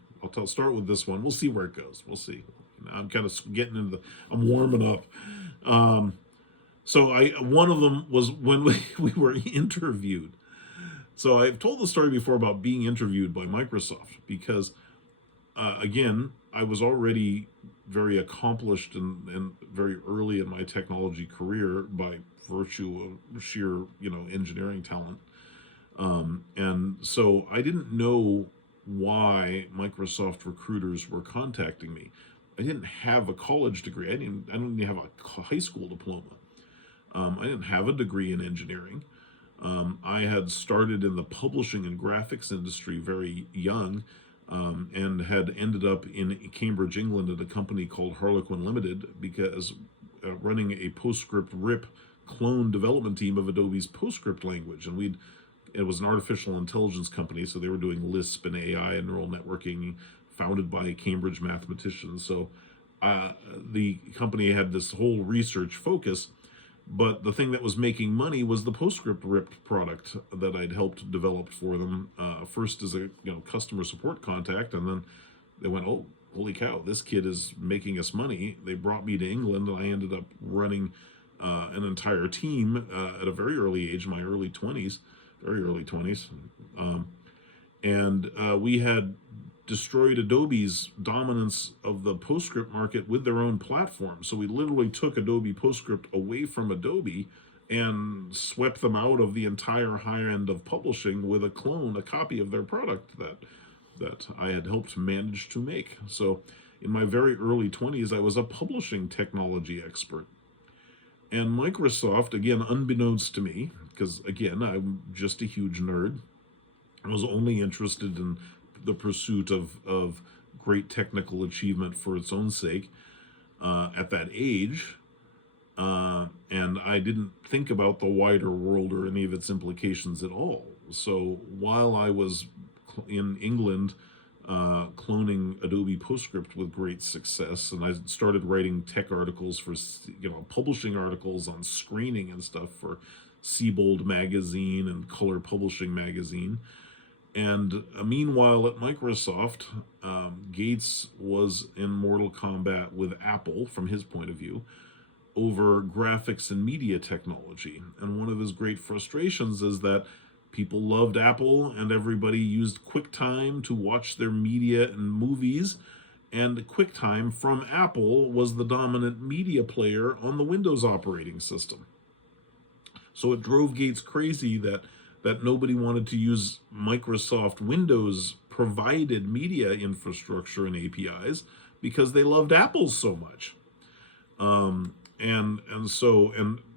Start with this one. We'll see where it goes. We'll see. I'm kind of getting into I'm warming up. Um, so one of them was when we were interviewed. So I've told the story before about being interviewed by Microsoft because, again, I was already very accomplished and very early in my technology career by virtue of sheer, engineering talent. And so I didn't know why Microsoft recruiters were contacting me. I didn't have a college degree. I didn't even have a high school diploma. I didn't have a degree in engineering. I had started in the publishing and graphics industry very young, and had ended up in Cambridge, England, at a company called Harlequin Limited because running a PostScript RIP clone development team of Adobe's PostScript language, and it was an artificial intelligence company, so they were doing Lisp and AI and neural networking, founded by Cambridge mathematicians. So the company had this whole research focus, but the thing that was making money was the PostScript RIP product that I'd helped develop for them, first as a customer support contact, and then they went, oh, holy cow, this kid is making us money. They brought me to England, and I ended up running an entire team at a very early age, my early 20s, very early 20s. And we had destroyed Adobe's dominance of the PostScript market with their own platform. So we literally took Adobe PostScript away from Adobe and swept them out of the entire high end of publishing with a copy of their product that I had helped manage to make. So in my very early 20s, I was a publishing technology expert. And Microsoft, again, unbeknownst to me, because again, I'm just a huge nerd, I was only interested in the pursuit of great technical achievement for its own sake at that age. And I didn't think about the wider world or any of its implications at all. So while I was in England cloning Adobe PostScript with great success, and I started writing tech articles for, publishing articles on screening and stuff for Siebold magazine and Color Publishing magazine. And meanwhile, at Microsoft, Gates was in mortal combat with Apple, from his point of view, over graphics and media technology. And one of his great frustrations is that people loved Apple and everybody used QuickTime to watch their media and movies. And QuickTime from Apple was the dominant media player on the Windows operating system. So it drove Gates crazy that nobody wanted to use Microsoft Windows provided media infrastructure and APIs because they loved Apple so much. And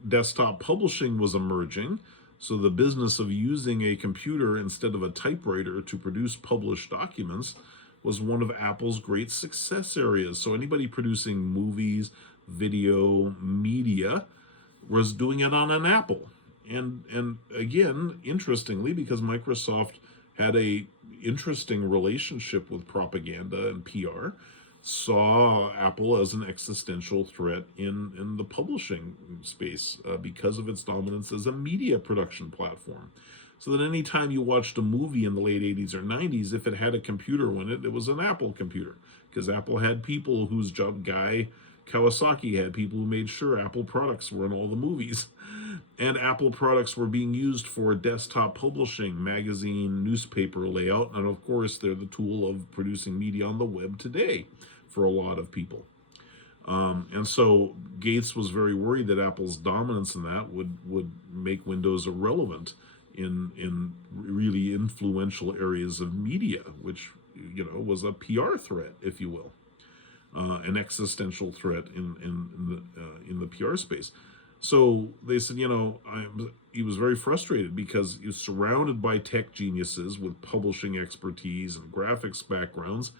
desktop publishing was emerging. So the business of using a computer instead of a typewriter to produce published documents was one of Apple's great success areas. So anybody producing movies, video, media was doing it on an Apple. And again, interestingly, because Microsoft had a interesting relationship with propaganda and PR, saw Apple as an existential threat in the publishing space because of its dominance as a media production platform. So that anytime you watched a movie in the late 80s or 90s, if it had a computer in it, it was an Apple computer, because Apple had people whose job, Guy Kawasaki had people who made sure Apple products were in all the movies. And Apple products were being used for desktop publishing, magazine, newspaper layout, and of course they're the tool of producing media on the web today for a lot of people. And so Gates was very worried that Apple's dominance in that would make Windows irrelevant in really influential areas of media, which was a PR threat, if you will, an existential threat in the PR space. So they said, he was very frustrated because he was surrounded by tech geniuses with publishing expertise and graphics backgrounds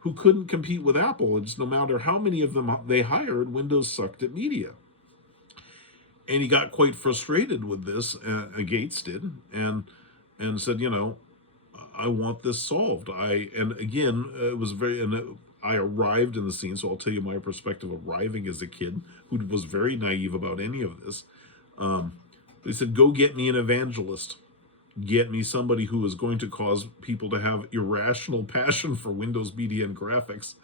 who couldn't compete with Apple. And just no matter how many of them they hired, Windows sucked at media. And he got quite frustrated with this, Gates did, and said, I want this solved. It was very, and I arrived in the scene, so I'll tell you my perspective arriving as a kid who was very naive about any of this. Um, they said, go get me an evangelist. Get me somebody who is going to cause people to have irrational passion for Windows Media and graphics.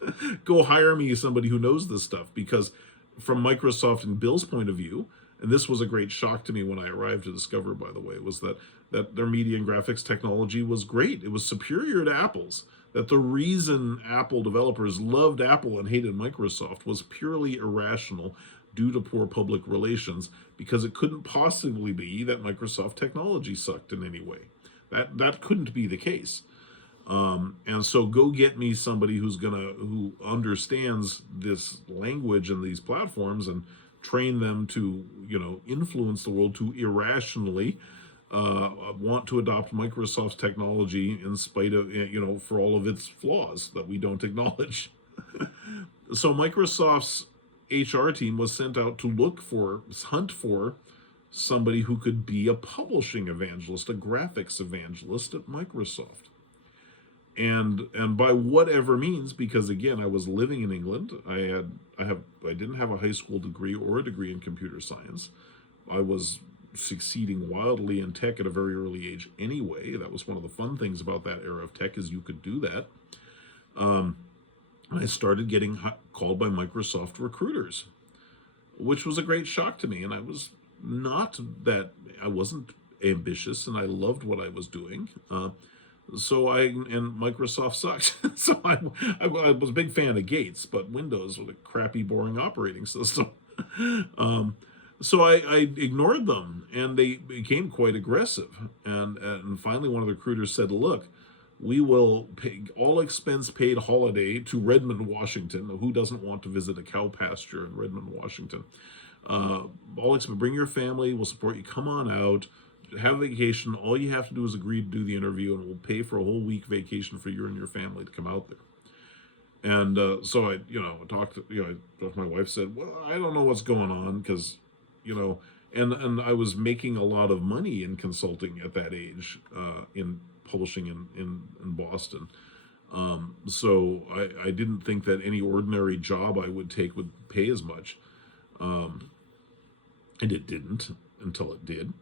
Go hire me somebody who knows this stuff, because from Microsoft and Bill's point of view, and this was a great shock to me when I arrived to discover, by the way, was that their media and graphics technology was great. It was superior to Apple's. That the reason Apple developers loved Apple and hated Microsoft was purely irrational due to poor public relations, because it couldn't possibly be that Microsoft technology sucked in any way. That couldn't be the case. And so go get me somebody who understands this language and these platforms, and train them to, influence the world to irrationally want to adopt Microsoft's technology in spite of, for all of its flaws that we don't acknowledge. So Microsoft's HR team was sent out to hunt for somebody who could be a publishing evangelist, a graphics evangelist at Microsoft. And by whatever means, because again, I was living in England, I didn't have a high school degree or a degree in computer science. I was succeeding wildly in tech at a very early age anyway. That was one of the fun things about that era of tech, is you could do that. I started getting called by Microsoft recruiters, which was a great shock to me. And I wasn't ambitious, and I loved what I was doing. And Microsoft sucked. So I was a big fan of Gates, but Windows was a crappy, boring operating system. So I ignored them, and they became quite aggressive. And finally, one of the recruiters said, "Look, we will pay all expense paid holiday to Redmond, Washington. Who doesn't want to visit a cow pasture in Redmond, Washington? Bring your family. We'll support you. Come on out. Have a vacation. All you have to do is agree to do the interview, and we'll pay for a whole week vacation for you and your family to come out there." And so I talked to my wife. Said, "Well, I don't know what's going on, because, and I was making a lot of money in consulting at that age, in publishing in Boston. So I didn't think that any ordinary job I would take would pay as much, and it didn't until it did."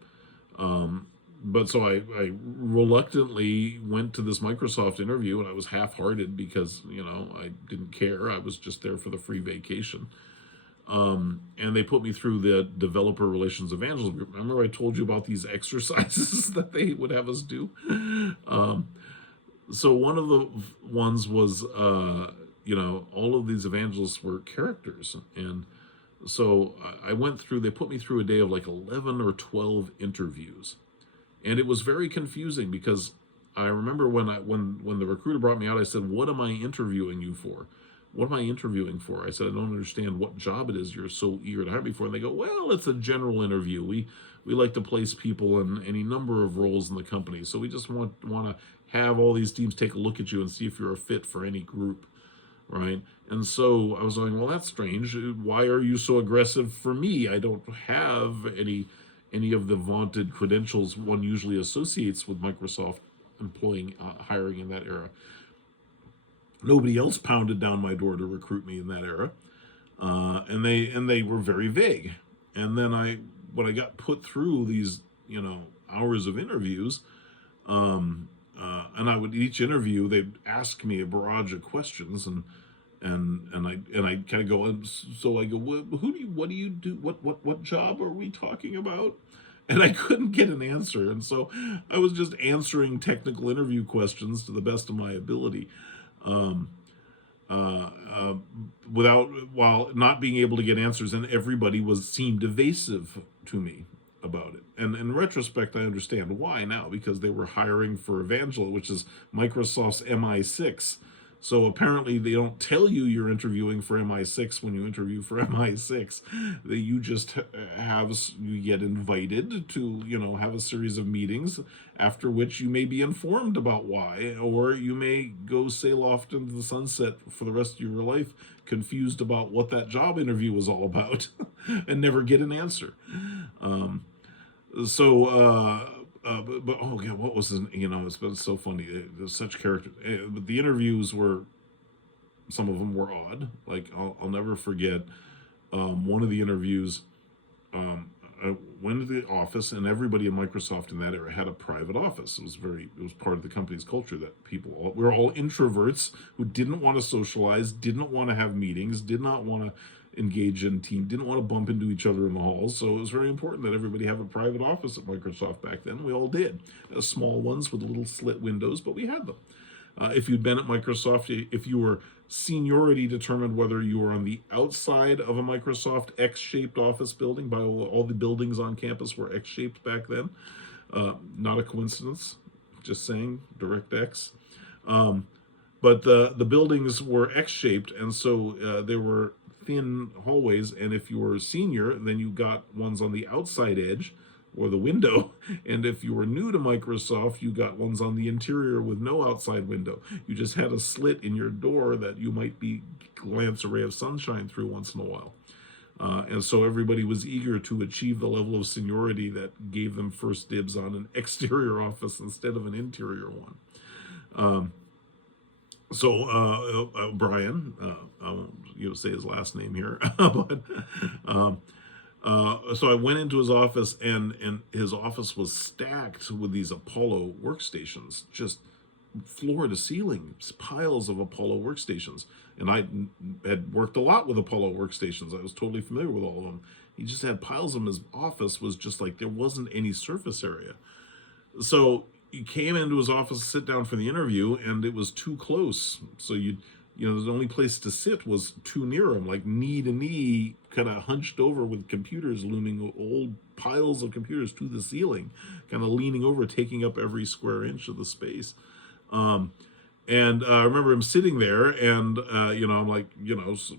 But so I reluctantly went to this Microsoft interview, and I was half-hearted because, I didn't care. I was just there for the free vacation. And they put me through the developer relations evangelism group. Remember I told you about these exercises that they would have us do? So one of the ones was, all of these evangelists were characters. And so I went through, they put me through a day of like 11 or 12 interviews. And it was very confusing, because I remember when the recruiter brought me out, I said, "What am I interviewing you for? What am I interviewing for?" I said, "I don't understand what job it is you're so eager to hire me for." And they go, "Well, it's a general interview. We like to place people in any number of roles in the company. So we just want to have all these teams take a look at you and see if you're a fit for any group." Right? And so I was going, "Well, that's strange. Why are you so aggressive for me? I don't have any of the vaunted credentials one usually associates with Microsoft hiring in that era. Nobody else pounded down my door to recruit me in that era, and they were very vague. And then when I got put through these hours of interviews, and each interview they'd ask me a barrage of questions, and I kind of go, so I go, what do you do? What job are we talking about? And I couldn't get an answer, and so I was just answering technical interview questions to the best of my ability, while not being able to get answers, and everybody seemed evasive to me about it. And in retrospect, I understand why now, because they were hiring for Evangel, which is Microsoft's MI6. So apparently they don't tell you you're interviewing for MI6 when you interview for MI6. You just you get invited to, have a series of meetings, after which you may be informed about why, or you may go sail off into the sunset for the rest of your life, confused about what that job interview was all about, and never get an answer. But oh yeah, what was it's been so funny. There's such character. But the interviews were some of them were odd. Like I'll never forget one of the interviews. I went to the office, and everybody in Microsoft in that era had a private office. It was part of the company's culture that we were all introverts who didn't want to socialize, didn't want to have meetings, did not want to engage in team, didn't want to bump into each other in the halls. So it was very important that everybody have a private office at Microsoft back then. We all did. Small ones with little slit windows, but we had them. If you'd been at Microsoft, if you were seniority determined whether you were on the outside of a Microsoft X-shaped office building. By all the buildings on campus were X-shaped back then. Not a coincidence. Just saying, DirectX. But the buildings were X-shaped, and so there were thin hallways. And if you were a senior, then you got ones on the outside edge or the window. And if you were new to Microsoft, you got ones on the interior with no outside window. You just had a slit in your door that you might glance a ray of sunshine through once in a while. And so everybody was eager to achieve the level of seniority that gave them first dibs on an exterior office instead of an interior one. Brian, I won't say his last name here, but so I went into his office, and his office was stacked with these Apollo workstations, just floor to ceiling, piles of Apollo workstations. And I had worked a lot with Apollo workstations. I was totally familiar with all of them. He just had piles of them. His office was just like there wasn't any surface area. So you came into his office to sit down for the interview, and it was too close. So the only place to sit was too near him, like knee to knee, kind of hunched over with computers looming, old piles of computers to the ceiling, kind of leaning over, taking up every square inch of the space. And I remember him sitting there, and I'm like, so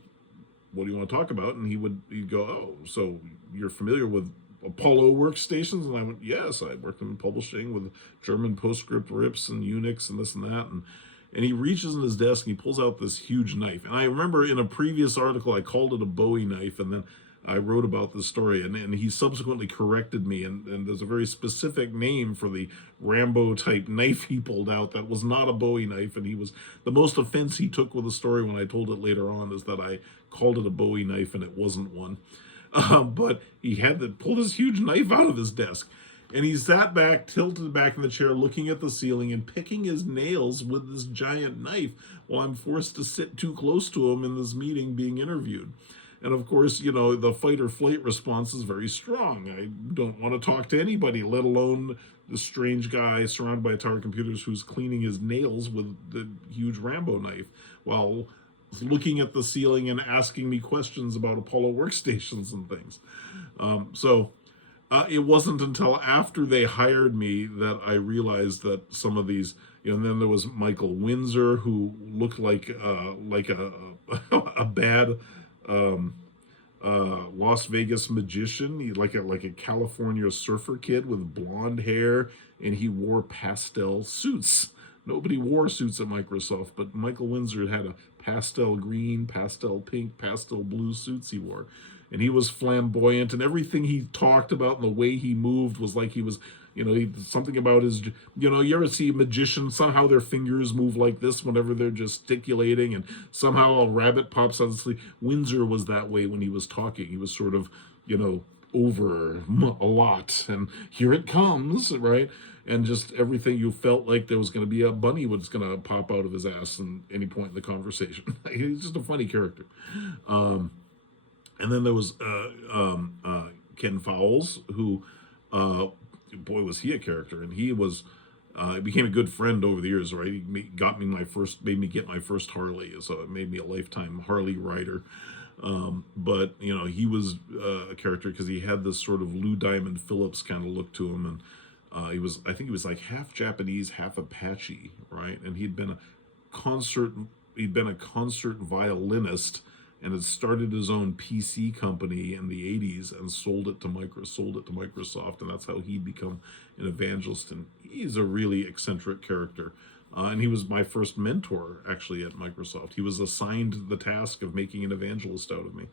what do you want to talk about? And he'd go, oh, so you're familiar with Apollo workstations? And I went, yes, I worked in publishing with German PostScript rips and Unix and this and that. And he reaches in his desk and he pulls out this huge knife. And I remember in a previous article, I called it a Bowie knife, and then I wrote about this story, and he subsequently corrected me, and there's a very specific name for the Rambo type knife he pulled out that was not a Bowie knife, and the most offense he took with the story when I told it later on is that I called it a Bowie knife and it wasn't one. But he pulled his huge knife out of his desk, and he sat back, tilted back in the chair, looking at the ceiling and picking his nails with this giant knife while I'm forced to sit too close to him in this meeting being interviewed. And of course, the fight or flight response is very strong. I don't want to talk to anybody, let alone the strange guy surrounded by Atari computers who's cleaning his nails with the huge Rambo knife while looking at the ceiling and asking me questions about Apollo workstations and things. It wasn't until after they hired me that I realized that some of these, and then there was Michael Windsor, who looked like a bad Las Vegas magician. He like a California surfer kid with blonde hair, and he wore pastel suits. Nobody wore suits at Microsoft, but Michael Windsor had a pastel green, pastel pink, pastel blue suits he wore. And he was flamboyant, and everything he talked about and the way he moved was like he was, something about his, you ever see a magician, somehow their fingers move like this whenever they're gesticulating, and somehow a rabbit pops out of the sleeve. Windsor was that way when he was talking. He was sort of, over a lot, and here it comes, right? And just everything, you felt like there was going to be a bunny was going to pop out of his ass at any point in the conversation. He's just a funny character. And then there was Ken Fowles, who, boy, was he a character. And he became a good friend over the years, right? He made me get my first Harley, so it made me a lifetime Harley rider. But he was a character because he had this sort of Lou Diamond Phillips kind of look to him, and I think he was like half Japanese, half Apache, right? And he'd been a concert violinist, and had started his own PC company in the 80s and sold it to Microsoft, and that's how he'd become an evangelist. And he's a really eccentric character. And he was my first mentor, actually, at Microsoft. He was assigned the task of making an evangelist out of me.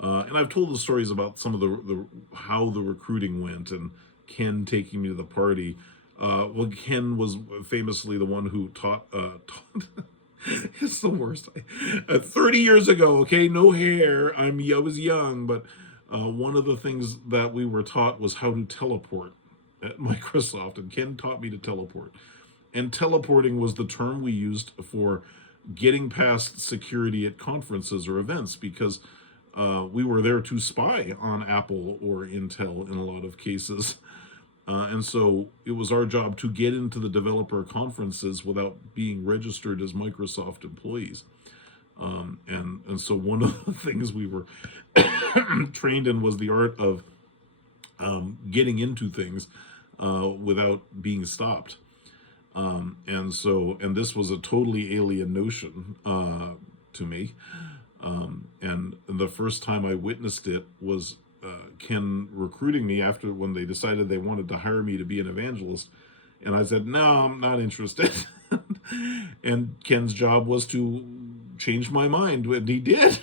And I've told the stories about some of how the recruiting went, and Ken taking me to the party. Ken was famously the one who taught It's the worst. 30 years ago, okay, no hair. I was young, but one of the things that we were taught was how to teleport at Microsoft, and Ken taught me to teleport. And teleporting was the term we used for getting past security at conferences or events, because we were there to spy on Apple or Intel in a lot of cases. And so it was our job to get into the developer conferences without being registered as Microsoft employees. And so one of the things we were trained in was the art of getting into things without being stopped. And this was a totally alien notion to me. And the first time I witnessed it was Ken recruiting me after when they decided they wanted to hire me to be an evangelist. And I said, no, I'm not interested. And Ken's job was to change my mind, and he did.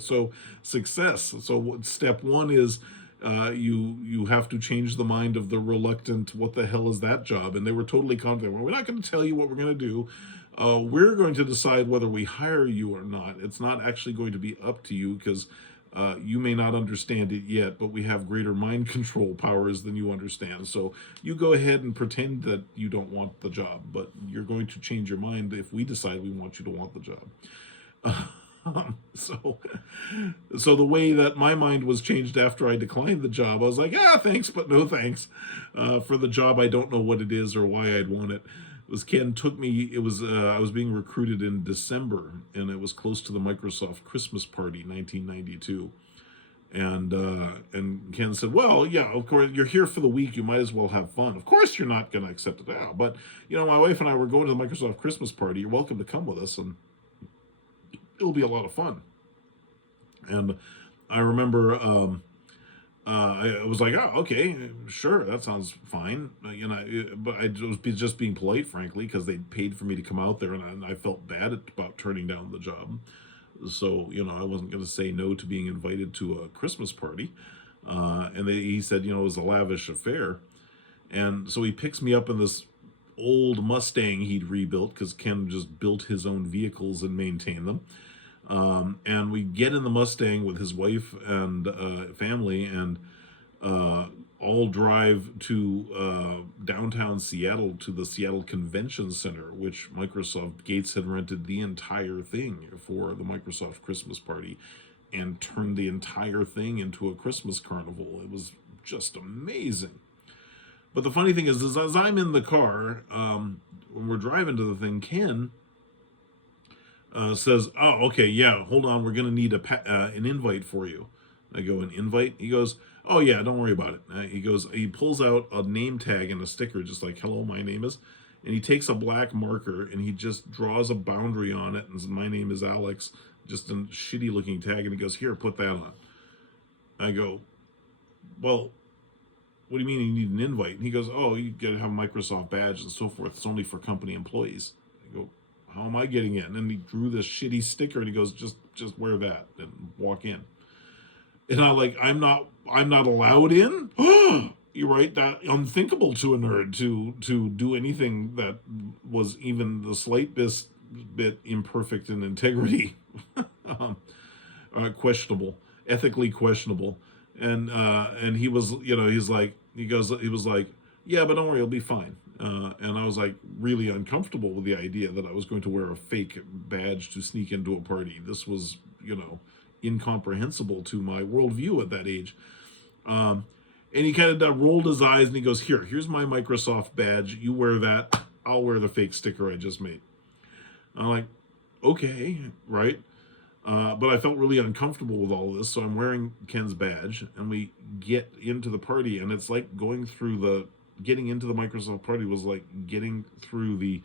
So success. So step one is you have to change the mind of the reluctant. What the hell is that job? And they were totally confident. Well, we're not going to tell you what we're going to do. We're going to decide whether we hire you or not. It's not actually going to be up to you, because you may not understand it yet, but we have greater mind control powers than you understand. So you go ahead and pretend that you don't want the job, but you're going to change your mind if we decide we want you to want the job. So the way that my mind was changed after I declined the job, I was like, thanks, but no thanks. For the job, I don't know what it is or why I'd want it. It was Ken took me. It was I was being recruited in December, and it was close to the Microsoft Christmas party, 1992. And Ken said, well, yeah, of course, you're here for the week. You might as well have fun. Of course, you're not going to accept it now. But, my wife and I were going to the Microsoft Christmas party. You're welcome to come with us, and it'll be a lot of fun. And I remember I was like, okay, sure, that sounds fine. But I was just being polite, frankly, because they paid for me to come out there, and I felt bad about turning down the job. So, I wasn't going to say no to being invited to a Christmas party. And he said, it was a lavish affair. And so he picks me up in this old Mustang he'd rebuilt, because Ken just built his own vehicles and maintained them. And we get in the Mustang with his wife and family, and all drive to downtown Seattle, to the Seattle Convention Center, which Microsoft Gates had rented the entire thing for the Microsoft Christmas party, and turned the entire thing into a Christmas carnival. It was just amazing. But the funny thing is as I'm in the car, when we're driving to the thing, Ken says, oh, okay, yeah, hold on, we're going to need an invite for you. I go, an invite? He goes, oh, yeah, don't worry about it. He pulls out a name tag and a sticker, just like, hello, my name is. And he takes a black marker and he just draws a boundary on it and says, my name is Alex, just a shitty looking tag. And he goes, here, put that on. I go, well, what do you mean you need an invite? And he goes, oh, you got to have a Microsoft badge and so forth. It's only for company employees. I go, how am I getting in? And he drew this shitty sticker and he goes, just wear that and walk in. And I'm not allowed in? You're right, that unthinkable to a nerd to do anything that was even the slightest bit imperfect in integrity. Questionable, ethically questionable. And he was, he was like, yeah, but don't worry, it'll be fine. And I was like really uncomfortable with the idea that I was going to wear a fake badge to sneak into a party. This was, incomprehensible to my worldview at that age. And he kind of rolled his eyes and he goes, here's my Microsoft badge. You wear that. I'll wear the fake sticker I just made. I'm like, okay, right. But I felt really uncomfortable with all of this. So I'm wearing Ken's badge and we get into the party, and it's like getting into the Microsoft party was like getting through the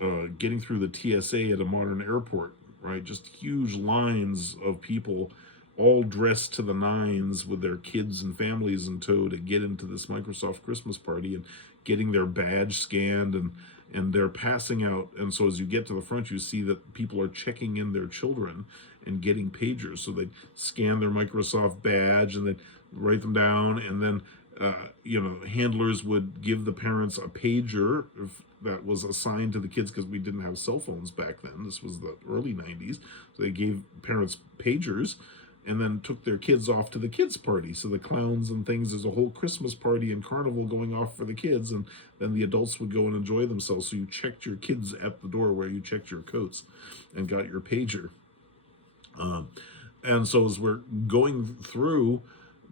TSA at a modern airport, right? Just huge lines of people all dressed to the nines with their kids and families in tow to get into this Microsoft Christmas party, and getting their badge scanned, and they're passing out. And so as you get to the front, you see that people are checking in their children and getting pagers. So they scan their Microsoft badge and they write them down, and then handlers would give the parents a pager that was assigned to the kids because we didn't have cell phones back then. This was the early 90s. So they gave parents pagers and then took their kids off to the kids' party. So the clowns and things, there's a whole Christmas party and carnival going off for the kids, and then the adults would go and enjoy themselves. So you checked your kids at the door where you checked your coats and got your pager. And so as we're going through,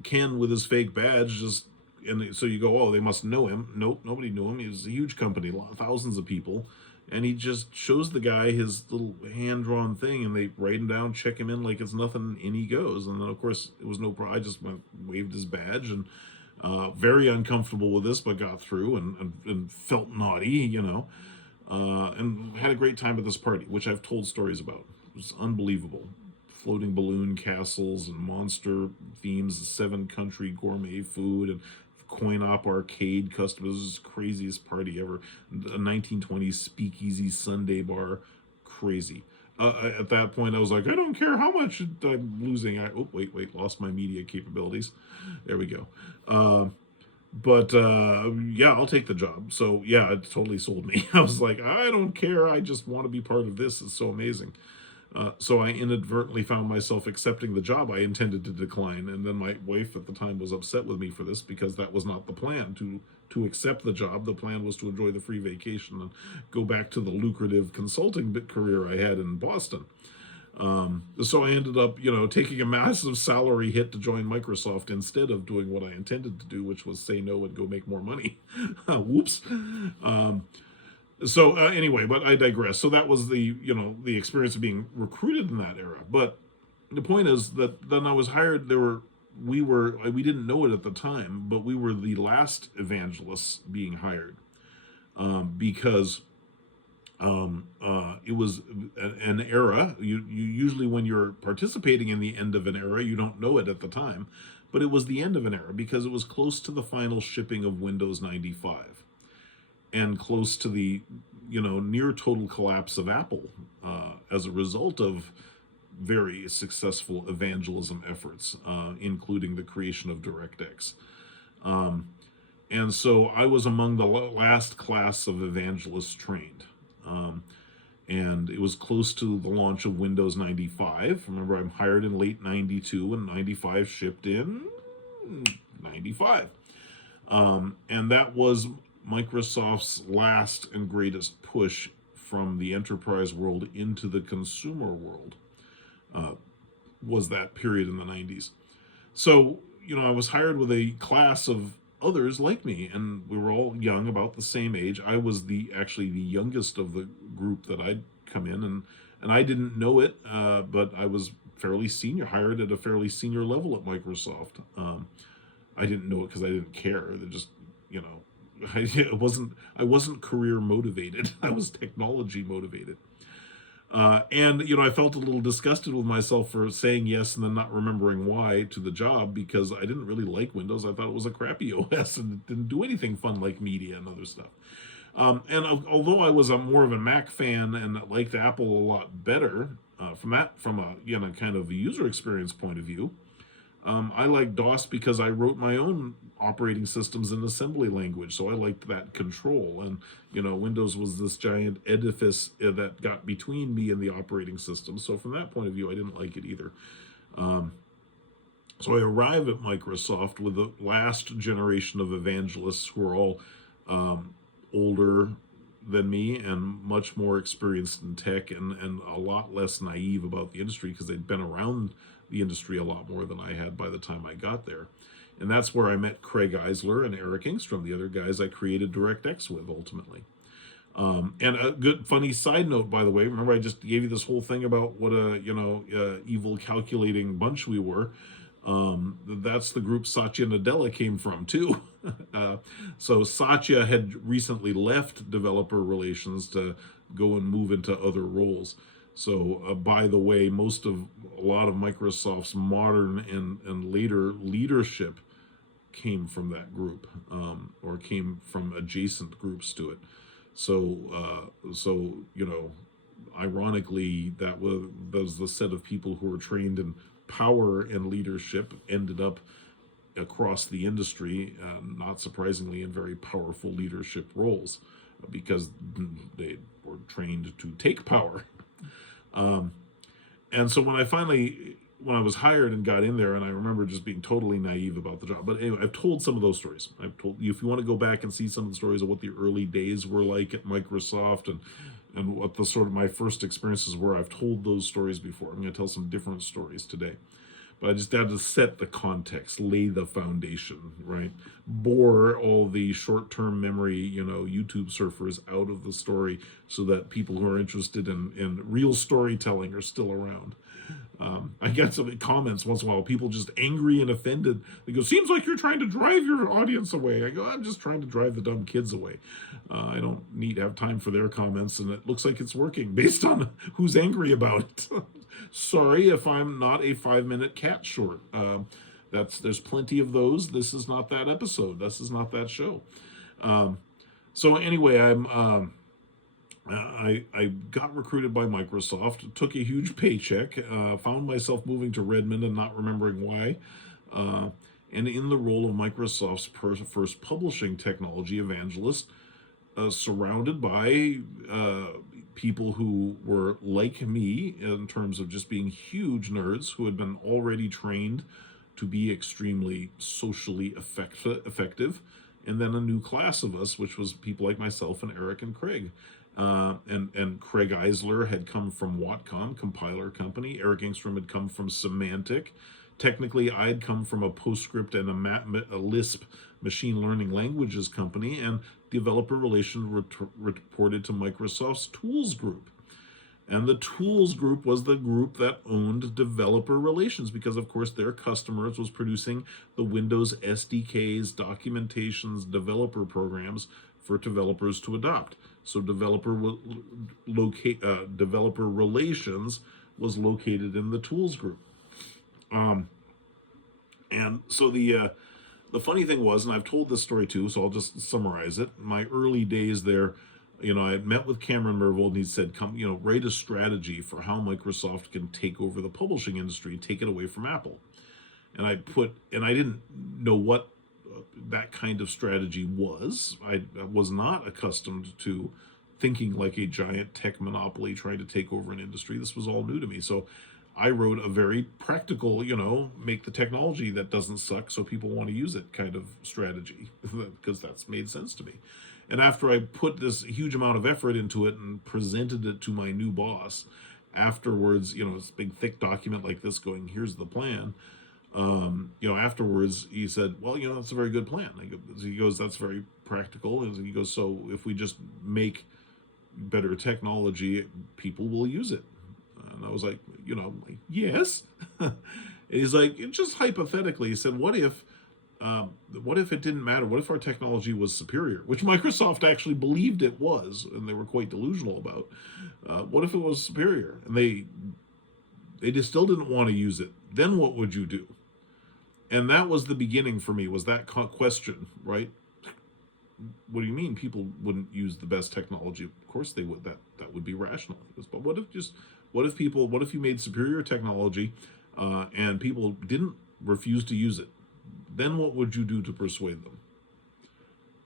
Ken with his fake badge just, and so you go, oh, they must know him. Nope, nobody knew him. He was a huge company, thousands of people. And he just shows the guy his little hand-drawn thing, and they write him down, check him in like it's nothing, in he goes. And then, of course, it was no problem. I just waved his badge, and very uncomfortable with this, but got through and felt naughty, and had a great time at this party, which I've told stories about. It was unbelievable. Floating balloon castles and monster themes, 7-country gourmet food, and coin-op arcade customers. This is the craziest party ever. A 1920s speakeasy Sunday bar. Crazy. At that point, I was like, I don't care how much I'm losing. Wait, lost my media capabilities. There we go. Yeah, I'll take the job. So yeah, it totally sold me. I was like, I don't care. I just want to be part of this. It's so amazing. So I inadvertently found myself accepting the job I intended to decline, and then my wife at the time was upset with me for this because that was not the plan to accept the job. The plan was to enjoy the free vacation and go back to the lucrative consulting career I had in Boston. So I ended up, taking a massive salary hit to join Microsoft instead of doing what I intended to do, which was say no and go make more money. Whoops. Anyway, but I digress. So that was the experience of being recruited in that era. But the point is that then I was hired. We didn't know it at the time, but we were the last evangelists being hired, because it was an era. You usually, when you're participating in the end of an era, you don't know it at the time, but it was the end of an era because it was close to the final shipping of Windows 95. And close to the, near total collapse of Apple as a result of very successful evangelism efforts, including the creation of DirectX. And so I was among the last class of evangelists trained. And it was close to the launch of Windows 95. Remember, I'm hired in late 92, and 95 shipped in 95. And that was Microsoft's last and greatest push from the enterprise world into the consumer world, was that period in the 90s. So, I was hired with a class of others like me, and we were all young, about the same age. I was actually the youngest of the group that I'd come in, and I didn't know it, but I was fairly senior, hired at a fairly senior level at Microsoft. I didn't know it because I didn't care. They just, I wasn't career motivated. I was technology motivated. And I felt a little disgusted with myself for saying yes and then not remembering why to the job, because I didn't really like Windows. I thought it was a crappy OS and it didn't do anything fun like media and other stuff. Although I was more of a Mac fan and liked Apple a lot better, from a kind of a user experience point of view, I liked DOS because I wrote my own operating systems in assembly language, so I liked that control. And Windows was this giant edifice that got between me and the operating system. So from that point of view, I didn't like it either. So I arrived at Microsoft with the last generation of evangelists who are all older than me and much more experienced in tech, and a lot less naive about the industry because they'd been around the industry a lot more than I had by the time I got there. And that's where I met Craig Eisler and Eric Engstrom, the other guys I created DirectX with ultimately. And a good funny side note, by the way, remember I just gave you this whole thing about what a evil calculating bunch we were. That's the group Satya Nadella came from too. So Satya had recently left developer relations to go and move into other roles. So, by the way, a lot of Microsoft's modern and later leadership came from that group, or came from adjacent groups to it. So, ironically, that was the set of people who were trained in power and leadership ended up across the industry, not surprisingly, in very powerful leadership roles. because they were trained to take power. Um, and so when I was hired and got in there, and I remember just being totally naive about the job. But anyway, I've told some of those stories. I've told you, if you want to go back and see some of the stories of what the early days were like at Microsoft, and what the sort of my first experiences were, I've told those stories before. I'm going to tell some different stories today. But I just had to set the context, lay the foundation, right? Bore all the short-term memory, YouTube surfers out of the story so that people who are interested in real storytelling are still around. I get some comments once in a while, people just angry and offended. They go, seems like you're trying to drive your audience away. I go, I'm just trying to drive the dumb kids away. I don't have time for their comments, and it looks like it's working based on who's angry about it. Sorry if I'm not a 5-minute cat short. There's plenty of those. This is not that episode. This is not that show. So anyway, I got recruited by Microsoft, took a huge paycheck, found myself moving to Redmond and not remembering why, and in the role of Microsoft's first publishing technology evangelist, surrounded by people who were like me in terms of just being huge nerds who had been already trained to be extremely socially effective, and then a new class of us, which was people like myself and Eric and Craig. And Craig Eisler had come from Whatcom, compiler company. Eric Engstrom had come from Semantic. Technically, I'd come from a PostScript and a Lisp machine learning languages company, and developer relations reported to Microsoft's tools group. And the tools group was the group that owned developer relations because, of course, their customers was producing the Windows SDKs, documentations, developer programs for developers to adopt. So developer relations was located in the tools group. And so the funny thing was, and I've told this story too, so I'll just summarize it. My early days there, I had met with Cameron Mervold, and he said, "Come, write a strategy for how Microsoft can take over the publishing industry, take it away from Apple." And I didn't know what that kind of strategy was. I was not accustomed to thinking like a giant tech monopoly trying to take over an industry. This was all new to me. So I wrote a very practical, make the technology that doesn't suck so people want to use it kind of strategy, because that's made sense to me. And after I put this huge amount of effort into it and presented it to my new boss, afterwards, this big thick document like this going, here's the plan. Afterwards he said, well, that's a very good plan. He goes, that's very practical. And he goes, so if we just make better technology, people will use it. And I was like, yes. And he's like, just hypothetically, he said, what if it didn't matter? What if our technology was superior? Which Microsoft actually believed it was, and they were quite delusional about. What if it was superior? And they just still didn't want to use it. Then what would you do? And that was the beginning for me, was that question, right? What do you mean people wouldn't use the best technology? Of course they would. That would be rational. But what if you made superior technology and people didn't refuse to use it? Then what would you do to persuade them?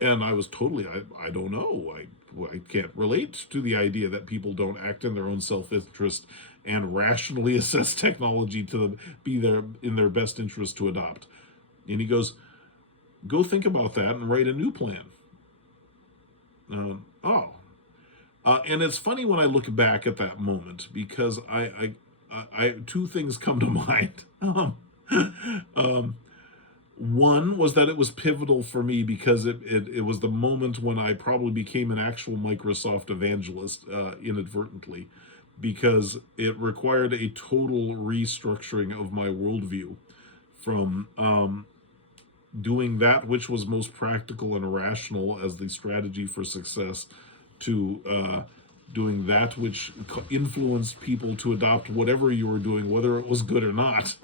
And I was totally, I don't know. I can't relate to the idea that people don't act in their own self-interest and rationally assess technology to be in their best interest to adopt. And he goes, go think about that and write a new plan. And it's funny when I look back at that moment, because I two things come to mind. One was that it was pivotal for me because it was the moment when I probably became an actual Microsoft evangelist inadvertently, because it required a total restructuring of my worldview from doing that which was most practical and rational as the strategy for success to doing that which influenced people to adopt whatever you were doing, whether it was good or not.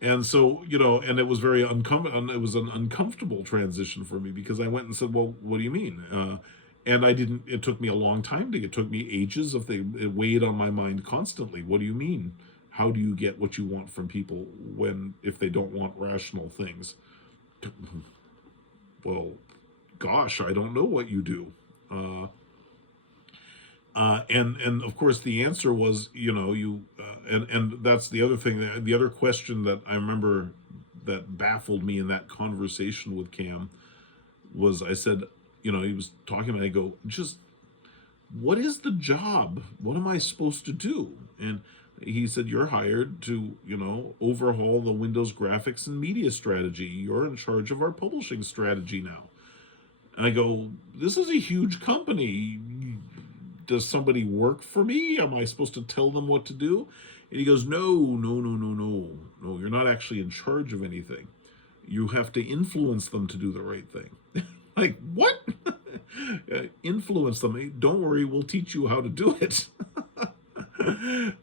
And so, and it was it was an uncomfortable transition for me, because I went and said, well, what do you mean? And it took me a long time it took me ages it weighed on my mind constantly. What do you mean? How do you get what you want from people if they don't want rational things? Well, gosh, I don't know what you do. And of course the answer was, you and that's the other thing. The other question that I remember that baffled me in that conversation with Cam was, I said, he was talking and I go, just what is the job? What am I supposed to do? And he said, you're hired to, overhaul the Windows graphics and media strategy. You're in charge of our publishing strategy now. And I go, this is a huge company. Does somebody work for me? Am I supposed to tell them what to do? And he goes, no, no, no, no, no. No, you're not actually in charge of anything. You have to influence them to do the right thing. Like, what? Influence them. Don't worry, we'll teach you how to do it.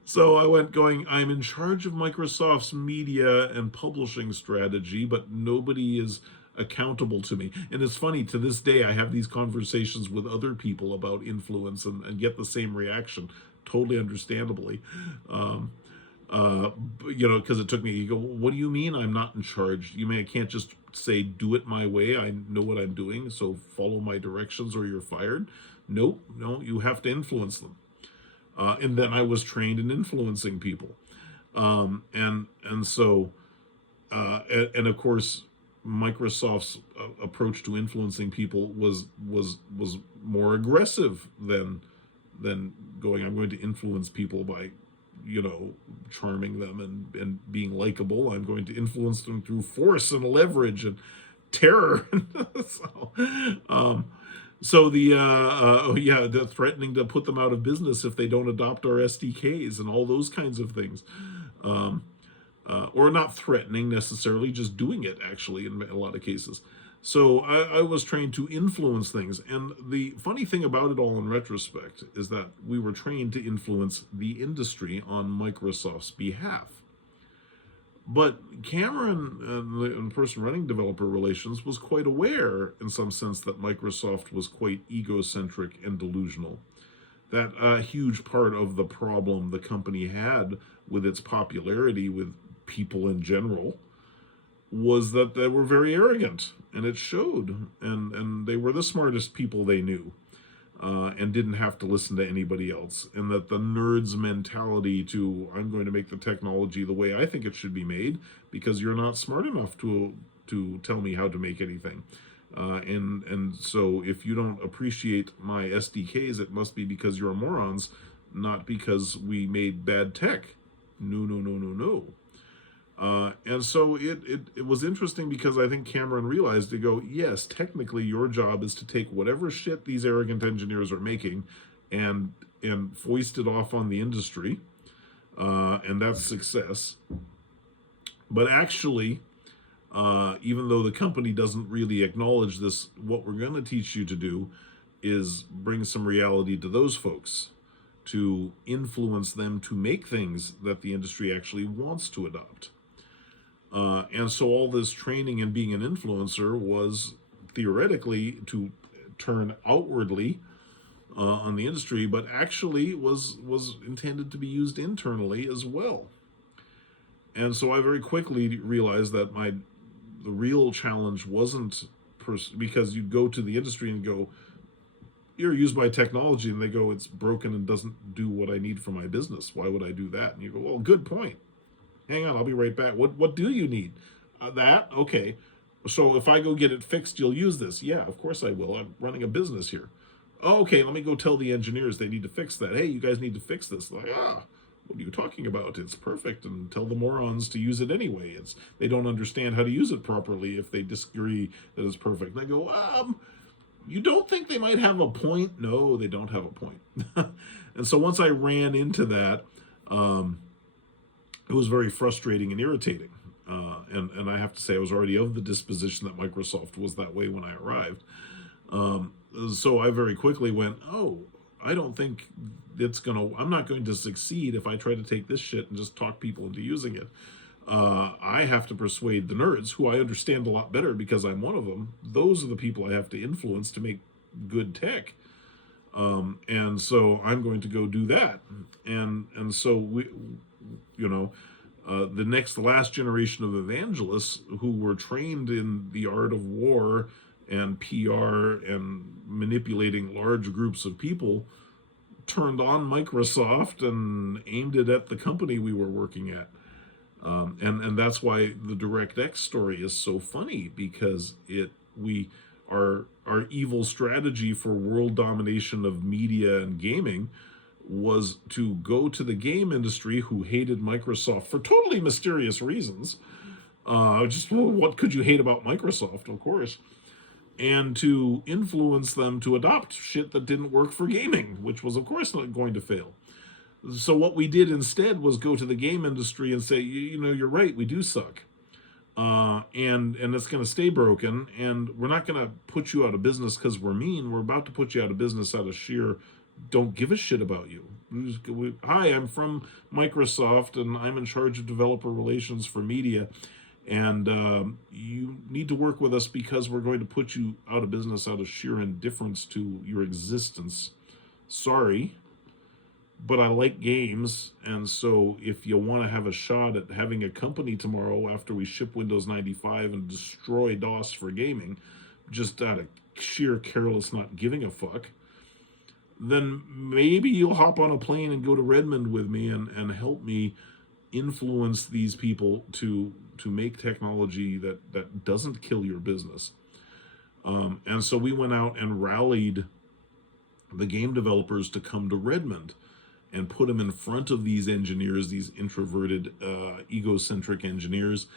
So I went going, I'm in charge of Microsoft's media and publishing strategy, but nobody is accountable to me. And it's funny, to this day, I have these conversations with other people about influence and get the same reaction, totally understandably. Because it took me, you go, what do you mean I'm not in charge? You mean I can't just say, do it my way? I know what I'm doing, so follow my directions or you're fired? Nope, no, you have to influence them. And then I was trained in influencing people. And so, and of course, Microsoft's approach to influencing people was more aggressive than going, I'm going to influence people by charming them and being likable. I'm going to influence them through force and leverage and terror. So the threatening to put them out of business if they don't adopt our SDKs and all those kinds of things. Or not threatening necessarily, just doing it actually in a lot of cases. So I was trained to influence things. And the funny thing about it all in retrospect is that we were trained to influence the industry on Microsoft's behalf. But Cameron, the person running developer relations, was quite aware in some sense that Microsoft was quite egocentric and delusional. That a huge part of the problem the company had with its popularity with people in general was that they were very arrogant, and it showed. And they were the smartest people they knew, and didn't have to listen to anybody else. And that the nerd's mentality to, I'm going to make the technology the way I think it should be made because you're not smart enough to tell me how to make anything. And so if you don't appreciate my SDKs, it must be because you're morons, not because we made bad tech. No, no, no, no, no. And so it was interesting because I think Cameron realized to go, yes, technically your job is to take whatever shit these arrogant engineers are making and foist it off on the industry, and that's success. But actually, even though the company doesn't really acknowledge this, what we're going to teach you to do is bring some reality to those folks, to influence them to make things that the industry actually wants to adopt. And so all this training and being an influencer was theoretically to turn outwardly on the industry, but actually was intended to be used internally as well. And so I very quickly realized that the real challenge wasn't because you go to the industry and go, you're used by technology, and they go, it's broken and doesn't do what I need for my business. Why would I do that? And you go, well, good point. Hang on, I'll be right back. What do you need? That? Okay. So if I go get it fixed, you'll use this. Yeah, of course I will. I'm running a business here. Oh, okay, let me go tell the engineers they need to fix that. Hey, you guys need to fix this. Like, what are you talking about? It's perfect. And tell the morons to use it anyway. They don't understand how to use it properly if they disagree that it's perfect. And I go, you don't think they might have a point? No, they don't have a point. And so once I ran into that, it was very frustrating and irritating. And I have to say, I was already of the disposition that Microsoft was that way when I arrived. So I very quickly went, I don't think I'm not going to succeed if I try to take this shit and just talk people into using it. I have to persuade the nerds, who I understand a lot better because I'm one of them. Those are the people I have to influence to make good tech. And so I'm going to go do that. And so we, the last generation of evangelists who were trained in the art of war and PR and manipulating large groups of people turned on Microsoft and aimed it at the company we were working at. And that's why the DirectX story is so funny, because our evil strategy for world domination of media and gaming was to go to the game industry, who hated Microsoft for totally mysterious reasons. Just, well, what could you hate about Microsoft? Of course. And to influence them to adopt shit that didn't work for gaming, which was, of course, not going to fail. So what we did instead was go to the game industry and say, you know, you're right, we do suck, and it's going to stay broken, and we're not going to put you out of business because we're mean. We're about to put you out of business out of sheer don't give a shit about you. Hi, I'm from Microsoft, and I'm in charge of developer relations for media, and you need to work with us because we're going to put you out of business out of sheer indifference to your existence. Sorry, but I like games, and so if you want to have a shot at having a company tomorrow after we ship Windows 95 and destroy DOS for gaming, just out of sheer careless not giving a fuck, then maybe you'll hop on a plane and go to Redmond with me and help me influence these people to make technology that doesn't kill your business. And so we went out and rallied the game developers to come to Redmond and put them in front of these engineers, these introverted, egocentric engineers,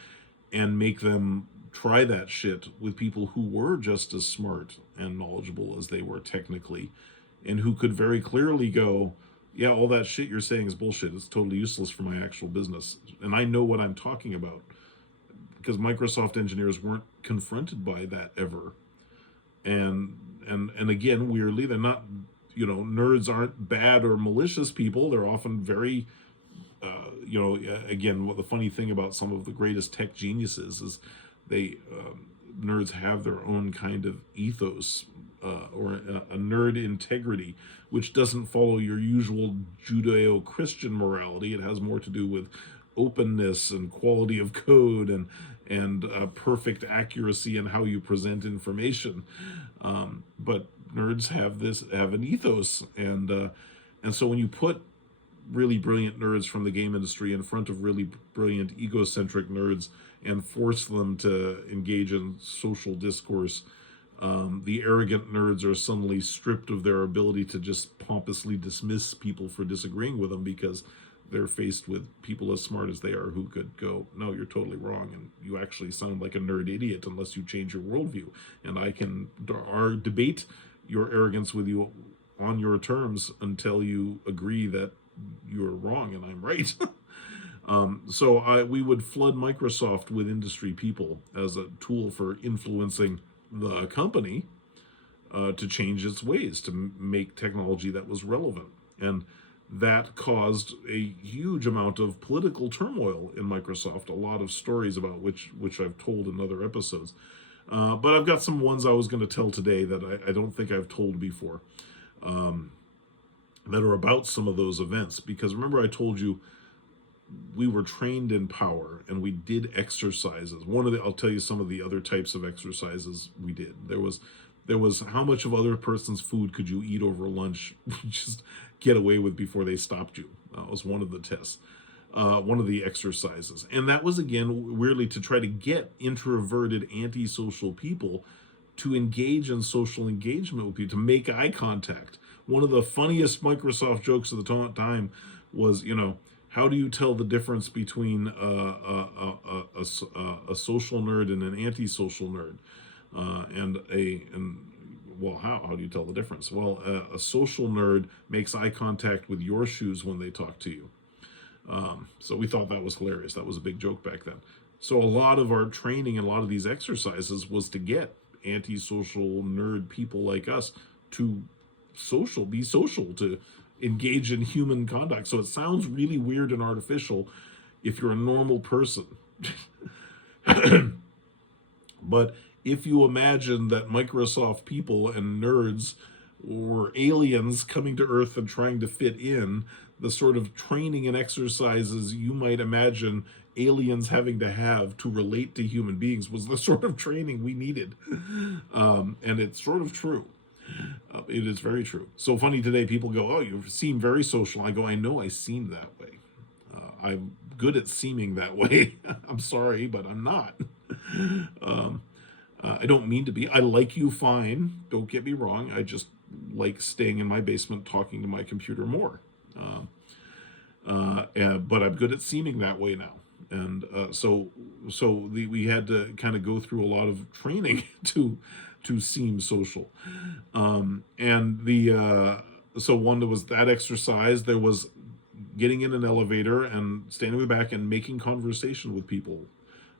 and make them try that shit with people who were just as smart and knowledgeable as they were technically, and who could very clearly go, yeah, all that shit you're saying is bullshit. It's totally useless for my actual business. And I know what I'm talking about, because Microsoft engineers weren't confronted by that ever. And again, weirdly, they're not, nerds aren't bad or malicious people. They're often very, again, what the funny thing about some of the greatest tech geniuses is they, nerds have their own kind of ethos, or a nerd integrity, which doesn't follow your usual Judeo-Christian morality. It has more to do with openness and quality of code and perfect accuracy in how you present information. But nerds have an ethos, and so when you put really brilliant nerds from the game industry in front of really brilliant egocentric nerds and force them to engage in social discourse, the arrogant nerds are suddenly stripped of their ability to just pompously dismiss people for disagreeing with them, because they're faced with people as smart as they are who could go, no, you're totally wrong, and you actually sound like a nerd idiot unless you change your worldview, and I can debate your arrogance with you on your terms until you agree that you're wrong and I'm right. So we would flood Microsoft with industry people as a tool for influencing the company to change its ways, to make technology that was relevant. And that caused a huge amount of political turmoil in Microsoft, a lot of stories about which I've told in other episodes. But I've got some ones I was going to tell today that I don't think I've told before, that are about some of those events. Because remember, I told you we were trained in power and we did exercises. I'll tell you some of the other types of exercises we did. There was how much of other person's food could you eat over lunch, just get away with before they stopped you. That was one of the tests, one of the exercises. And that was, again, weirdly, to try to get introverted, antisocial people to engage in social engagement with people, to make eye contact. One of the funniest Microsoft jokes of the time was, how do you tell the difference between a social nerd and an antisocial nerd? How do you tell the difference? Well, a social nerd makes eye contact with your shoes when they talk to you. So we thought that was hilarious. That was a big joke back then. So a lot of our training and a lot of these exercises was to get antisocial nerd people like us to be social, to engage in human contact. So it sounds really weird and artificial if you're a normal person. But if you imagine that Microsoft people and nerds were aliens coming to Earth and trying to fit in, the sort of training and exercises you might imagine aliens having to have to relate to human beings was the sort of training we needed. And it's sort of true. It is very true. So funny today, people go, "Oh, you seem very social." I go, "I know I seem that way. I'm good at seeming that way." I'm sorry, but I'm not. um, I don't mean to be. I like you fine. Don't get me wrong. I just like staying in my basement talking to my computer more. But I'm good at seeming that way now. And we had to kind of go through a lot of training to seem social. And the so one, there was that exercise. There was getting in an elevator and standing in the back and making conversation with people,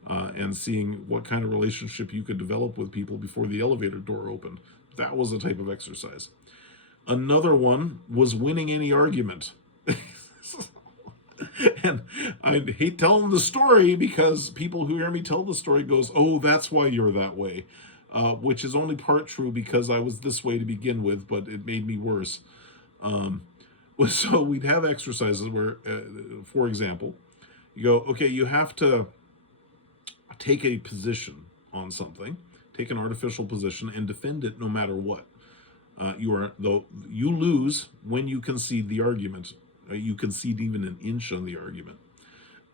and seeing what kind of relationship you could develop with people before the elevator door opened. That was a type of exercise. Another one was winning any argument. And I hate telling the story because people who hear me tell the story goes, "Oh, that's why you're that way," which is only part true because I was this way to begin with, but it made me worse. Um, so we'd have exercises where, for example, you go, okay, you have to take a position on something, take an artificial position, and defend it no matter what. You lose when you concede the argument. You concede even an inch on the argument.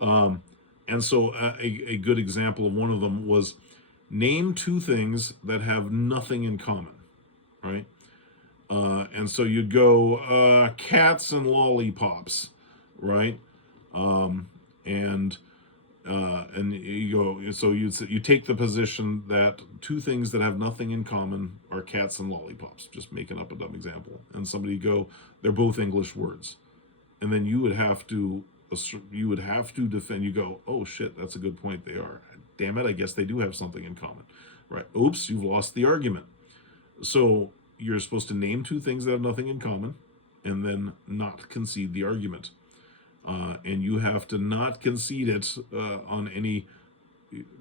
Um, and so a good example of one of them was name two things that have nothing in common, right? And so you'd go cats and lollipops, right? Um, and and you go. So you take the position that two things that have nothing in common are cats and lollipops. Just making up a dumb example. And somebody go, they're both English words, and then you would have to defend. You go, oh shit, that's a good point. They are. Damn it, I guess they do have something in common, right? Oops, you've lost the argument. So you're supposed to name two things that have nothing in common, and then not concede the argument. And you have to not concede it on any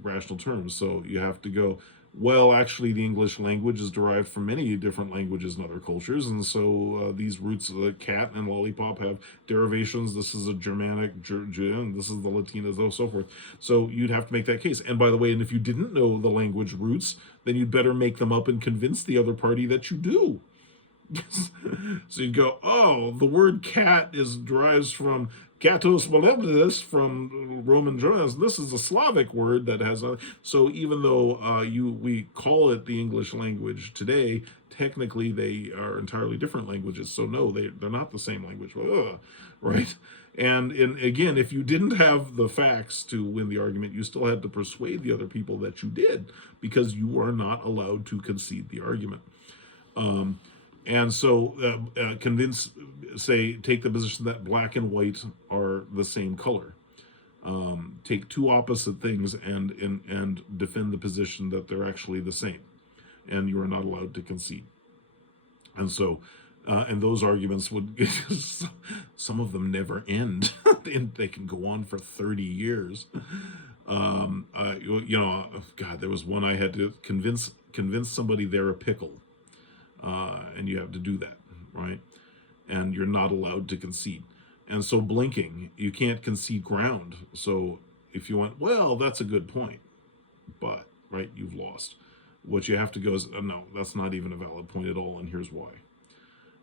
rational terms. So you have to go, well, actually, the English language is derived from many different languages in other cultures, and so these roots of the cat and lollipop have derivations. This is a Germanic, this is the Latinas, and so forth. So you'd have to make that case. And by the way, and if you didn't know the language roots, then you'd better make them up and convince the other party that you do. So you'd go, oh, the word cat derives from Katos Molebnis from Roman Germans. This is a Slavic word that has a. So even though we call it the English language today, technically they are entirely different languages. So no, they're not the same language, right? And again, if you didn't have the facts to win the argument, you still had to persuade the other people that you did, because you are not allowed to concede the argument. And so take the position that black and white are the same color. Take two opposite things and defend the position that they're actually the same. And you are not allowed to concede. And so, and those arguments some of them never end. They can go on for 30 years. God, there was one I had to convince somebody they're a pickle. And you have to do that, right? And you're not allowed to concede. And so blinking, you can't concede ground. So if you went, well, that's a good point, but, right, you've lost. What you have to go is, no, that's not even a valid point at all, and here's why.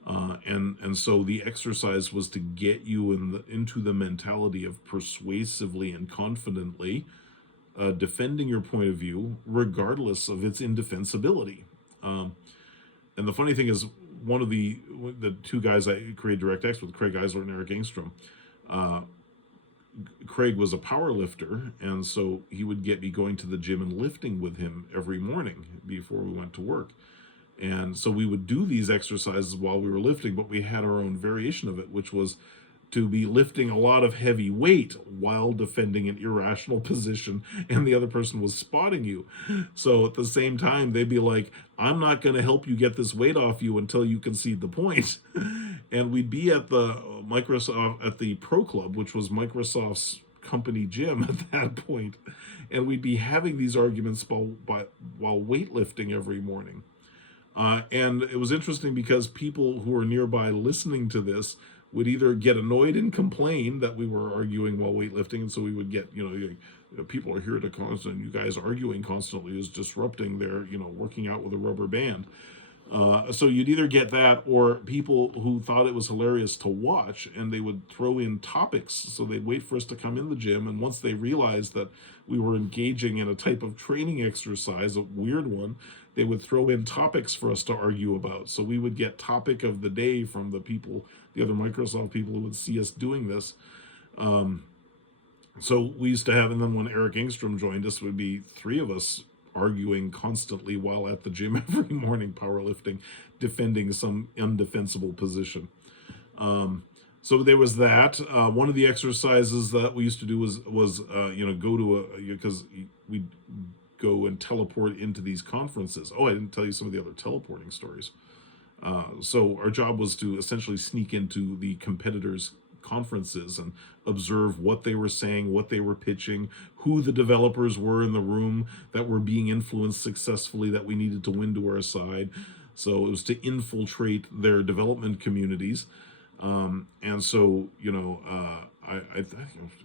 And so the exercise was to get you into the mentality of persuasively and confidently defending your point of view, regardless of its indefensibility. And the funny thing is, one of the two guys I created DirectX with, Craig Eisler and Eric Engstrom, Craig was a power lifter, and so he would get me going to the gym and lifting with him every morning before we went to work. And so we would do these exercises while we were lifting, but we had our own variation of it, which was to be lifting a lot of heavy weight while defending an irrational position, and the other person was spotting you. So at the same time, they'd be like, I'm not going to help you get this weight off you until you concede the point. And we'd be at the Pro Club, which was Microsoft's company gym at that point, and we'd be having these arguments while weightlifting every morning. And it was interesting because people who were nearby listening to this would either get annoyed and complain that we were arguing while weightlifting, and so we would get, people are here to constant, you guys arguing constantly is disrupting their, working out with a rubber band. So you'd either get that, or people who thought it was hilarious to watch, and they would throw in topics. So they'd wait for us to come in the gym, and once they realized that we were engaging in a type of training exercise, a weird one, they would throw in topics for us to argue about. So we would get topic of the day from the other Microsoft people who would see us doing this. So we used to have, and then when Eric Engstrom joined us, would be three of us arguing constantly while at the gym every morning, powerlifting, defending some undefensible position. So there was that. One of the exercises that we used to do was go to because we go and teleport into these conferences. Oh, I didn't tell you some of the other teleporting stories. So our job was to essentially sneak into the competitors' conferences and observe what they were saying, what they were pitching, who the developers were in the room that were being influenced successfully that we needed to win to our side. So it was to infiltrate their development communities. And so, I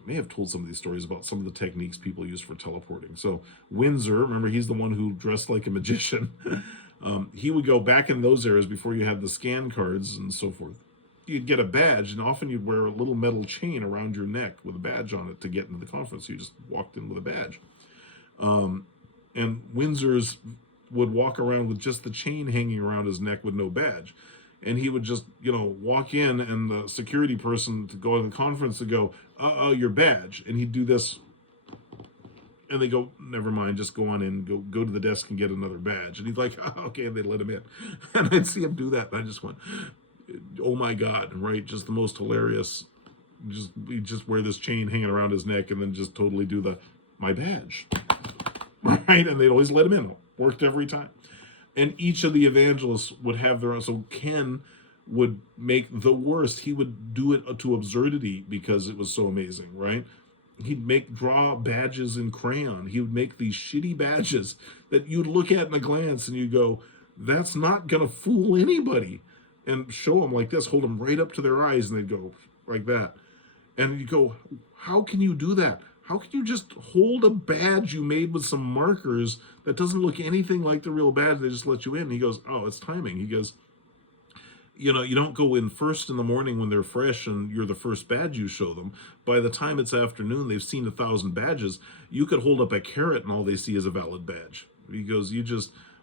may have told some of these stories about some of the techniques people use for teleporting. So Windsor, remember, he's the one who dressed like a magician. He would go back in those eras before you had the scan cards and so forth. You'd get a badge, and often you'd wear a little metal chain around your neck with a badge on it to get into the conference. You just walked in with a badge. And Windsor's would walk around with just the chain hanging around his neck with no badge. And he would just, walk in, and the security person to go to the conference would go, your badge. And he'd do this, and they go, never mind, just go on in, go to the desk and get another badge. And he's like, okay, and they let him in. And I'd see him do that, and I just went, oh my God, right? Just the most hilarious. He'd just wear this chain hanging around his neck and then just totally do my badge, right? And they'd always let him in. Worked every time. And each of the evangelists would have their own. So Ken would make the worst. He would do it to absurdity because it was so amazing, right? He'd draw badges in crayon. He would make these shitty badges that you'd look at in a glance and you go, that's not going to fool anybody. And show them like this, hold them right up to their eyes, and they'd go like that. And you go, how can you do that? How can you just hold a badge you made with some markers that doesn't look anything like the real badge? They just let you in. And he goes, oh, it's timing. He goes, you don't go in first in the morning when they're fresh and you're the first badge you show them. By the time it's afternoon, they've seen 1,000 badges. You could hold up a carrot and all they see is a valid badge. He goes,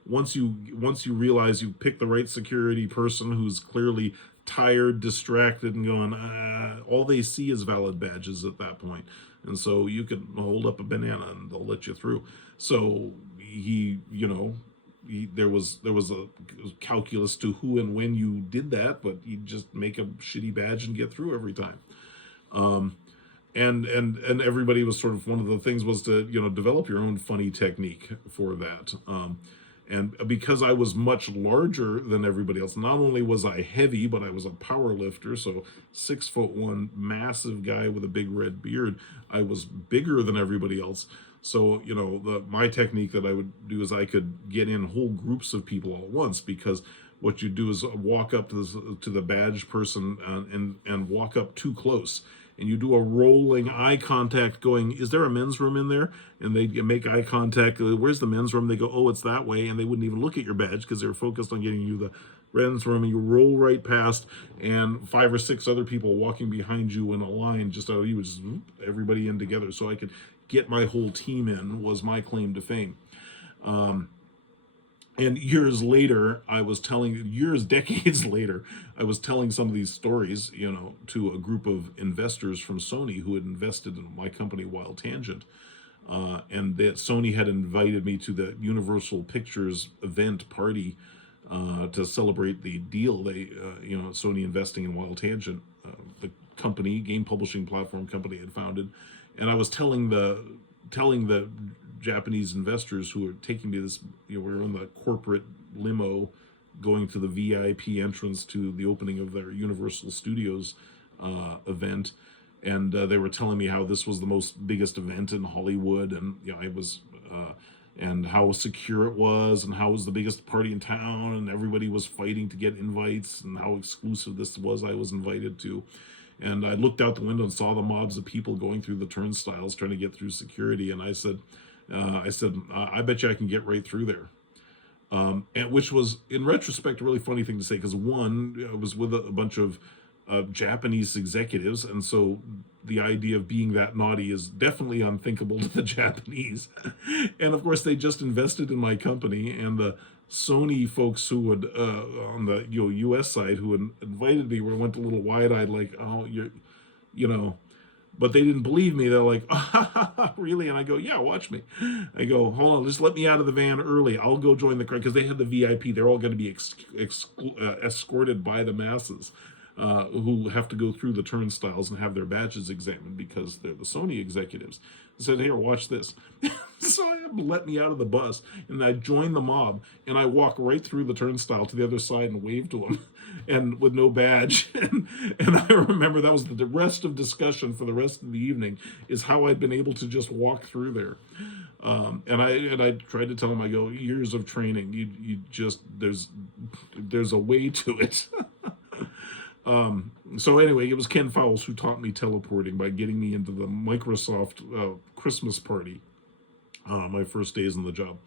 once you realize you pick the right security person who's clearly tired, distracted, and going, all they see is valid badges at that point. And so you can hold up a banana and they'll let you through. So there was a calculus to who and when you did that, but you just make a shitty badge and get through every time. And everybody was sort of, one of the things was to, develop your own funny technique for that. And because I was much larger than everybody else, not only was I heavy, but I was a power lifter. So 6'1", massive guy with a big red beard. I was bigger than everybody else. So, my technique that I would do is I could get in whole groups of people all at once, because what you do is walk up to the badge person and walk up too close. And you do a rolling eye contact going, is there a men's room in there? And they make eye contact. Where's the men's room? They go, oh, it's that way. And they wouldn't even look at your badge because they were focused on getting you the men's room. And you roll right past, and 5 or 6 other people walking behind you in a line, you would just everybody in together. So I could get my whole team in, was my claim to fame. And decades later, I was telling some of these stories, to a group of investors from Sony who had invested in my company, Wild Tangent. And that Sony had invited me to the Universal Pictures event party to celebrate the deal. Sony investing in Wild Tangent, the company, game publishing platform company had founded. And I was telling the Japanese investors who were taking me this, we were in the corporate limo going to the VIP entrance to the opening of their Universal Studios event. And they were telling me how this was the biggest event in Hollywood. And, I was and how secure it was, and how it was the biggest party in town, and everybody was fighting to get invites, and how exclusive this was I was invited to. And I looked out the window and saw the mobs of people going through the turnstiles trying to get through security. And I bet you I can get right through there. And which was, in retrospect, a really funny thing to say, because one, I was with a bunch of Japanese executives, and so the idea of being that naughty is definitely unthinkable to the Japanese. And of course, they just invested in my company, and the Sony folks who would on the U.S. side who had invited me went a little wide-eyed, like, oh, you know, but they didn't believe me. They're like, oh, really? And I go, yeah, watch me. I go, hold on, just let me out of the van early. I'll go join the crowd, because they had the VIP. They're all going to be escorted by the masses who have to go through the turnstiles and have their badges examined because they're the Sony executives. I said, here, watch this. So I let me out of the bus, and I joined the mob, and I walk right through the turnstile to the other side and wave to them, and with no badge. And I remember that was the rest of discussion for the rest of the evening, is how I'd been able to just walk through there. And I tried to tell them, I go, years of training, you just, there's a way to it. So anyway, it was Ken Fowles who taught me teleporting by getting me into the Microsoft Christmas party, my first days in the job.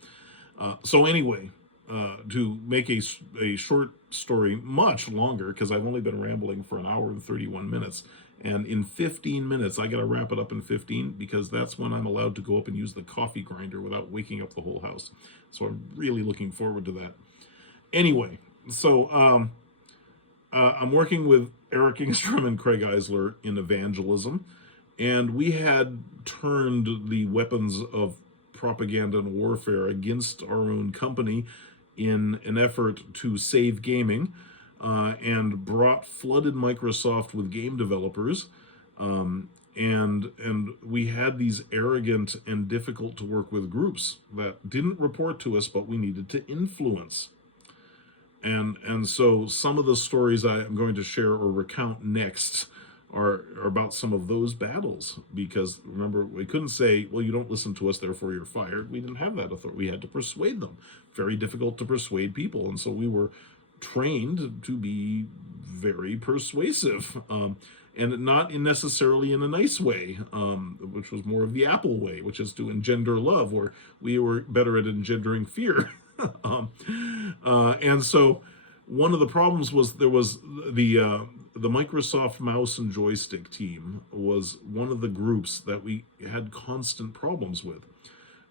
So anyway, to make a short story much longer, because I've only been rambling for an hour and 31 minutes, and in 15 minutes, I got to wrap it up in 15, because that's when I'm allowed to go up and use the coffee grinder without waking up the whole house. So I'm really looking forward to that. Anyway, so I'm working with Eric Engstrom and Craig Eisler in Evangelism, and we had turned the weapons of propaganda and warfare against our own company in an effort to save gaming, and flooded Microsoft with game developers, and we had these arrogant and difficult to work with groups that didn't report to us, but we needed to influence. And so some of the stories I am going to share or recount next are about some of those battles. Because remember, we couldn't say, well, you don't listen to us, therefore you're fired. We didn't have that authority. We had to persuade them. Very difficult to persuade people. And so we were trained to be very persuasive. And not necessarily in a nice way, which was more of the Apple way, which is to engender love, where we were better at engendering fear. And so one of the problems was there was the Microsoft mouse and joystick team was one of the groups that we had constant problems with.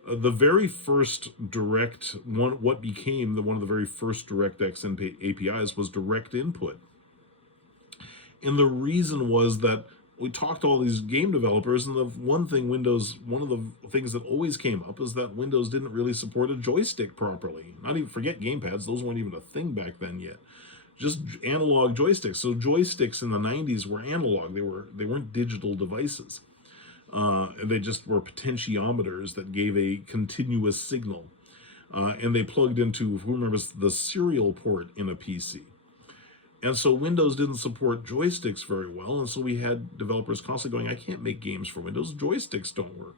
The very first what became one of the very first DirectX APIs was direct input. And the reason was that we talked to all these game developers, and one of the things that always came up is that Windows didn't really support a joystick properly. Not even, forget gamepads, those weren't even a thing back then yet. Just analog joysticks. So joysticks in the 90s were analog. They weren't digital devices. They just were potentiometers that gave a continuous signal. And they plugged into, who remembers the serial port in a PC. And so Windows didn't support joysticks very well, and so we had developers constantly going, I can't make games for Windows, joysticks don't work.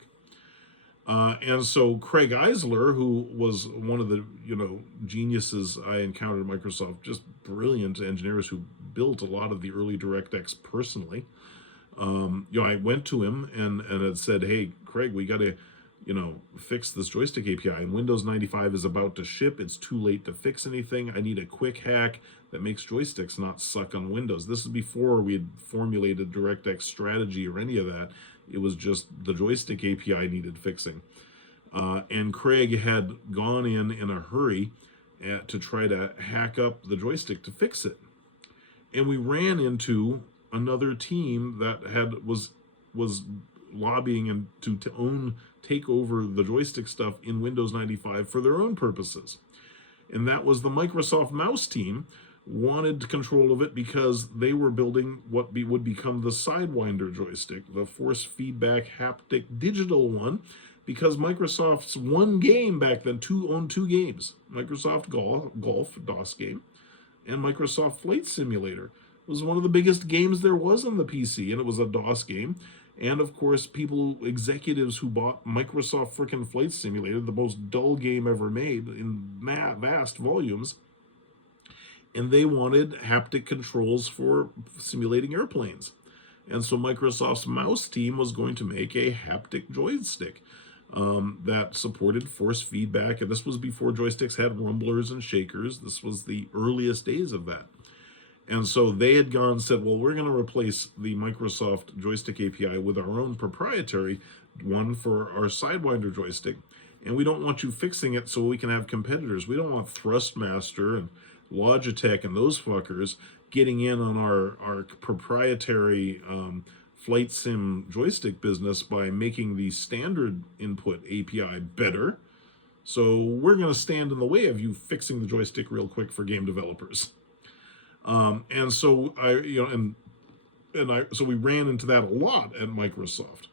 And so Craig Eisler, who was one of the geniuses I encountered at Microsoft, just brilliant engineers who built a lot of the early DirectX personally, I went to him and had said, hey, Craig, we got to fix this joystick API, and Windows 95 is about to ship. It's too late to fix anything. I need a quick hack that makes joysticks not suck on Windows. This is before we had formulated DirectX strategy or any of that. It was just the joystick API needed fixing. And Craig had gone in a hurry to try to hack up the joystick to fix it. And we ran into another team that was lobbying and to take over the joystick stuff in Windows 95 for their own purposes. And that was the Microsoft mouse team wanted control of it because they were building what would become the Sidewinder joystick, the force feedback haptic digital one, because Microsoft's one game back then owned two games, Microsoft Golf DOS game and Microsoft Flight Simulator. It was one of the biggest games there was on the PC, and it was a DOS game. And of course, executives who bought Microsoft frickin' Flight Simulator, the most dull game ever made in vast volumes, and they wanted haptic controls for simulating airplanes. And so Microsoft's mouse team was going to make a haptic joystick that supported force feedback. And this was before joysticks had rumblers and shakers. This was the earliest days of that. And so they had gone and said, well, we're going to replace the Microsoft joystick API with our own proprietary one for our Sidewinder joystick. And we don't want you fixing it so we can have competitors. We don't want Thrustmaster and Logitech and those fuckers getting in on our proprietary flight sim joystick business by making the standard input API better. So we're going to stand in the way of you fixing the joystick real quick for game developers. And so so we ran into that a lot at Microsoft.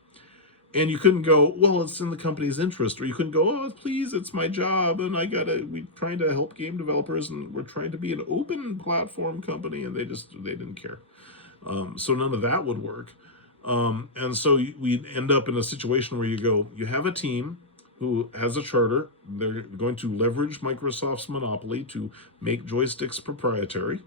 And you couldn't go, well, it's in the company's interest, or you couldn't go, oh, please, it's my job, and we're trying to help game developers, and we're trying to be an open platform company, and they didn't care. So none of that would work. And so we end up in a situation where you have a team who has a charter. They're going to leverage Microsoft's monopoly to make joysticks proprietary.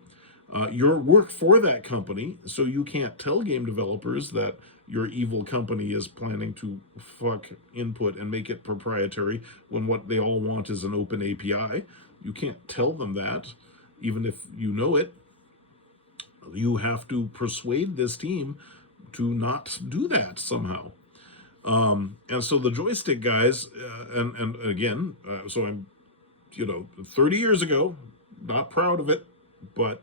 You work for that company, so you can't tell game developers that your evil company is planning to fuck input and make it proprietary when what they all want is an open API. You can't tell them that, even if you know it. You have to persuade this team to not do that somehow. And so the joystick guys, and again, so I'm, 30 years ago, not proud of it, but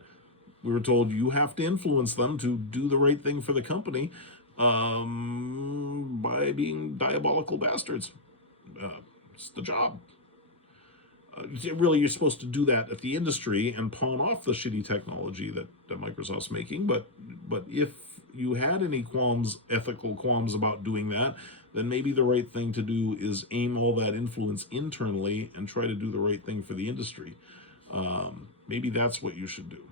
we were told you have to influence them to do the right thing for the company by being diabolical bastards. It's the job. Really, you're supposed to do that at the industry and pawn off the shitty technology that Microsoft's making. But if you had any ethical qualms about doing that, then maybe the right thing to do is aim all that influence internally and try to do the right thing for the industry. Maybe that's what you should do.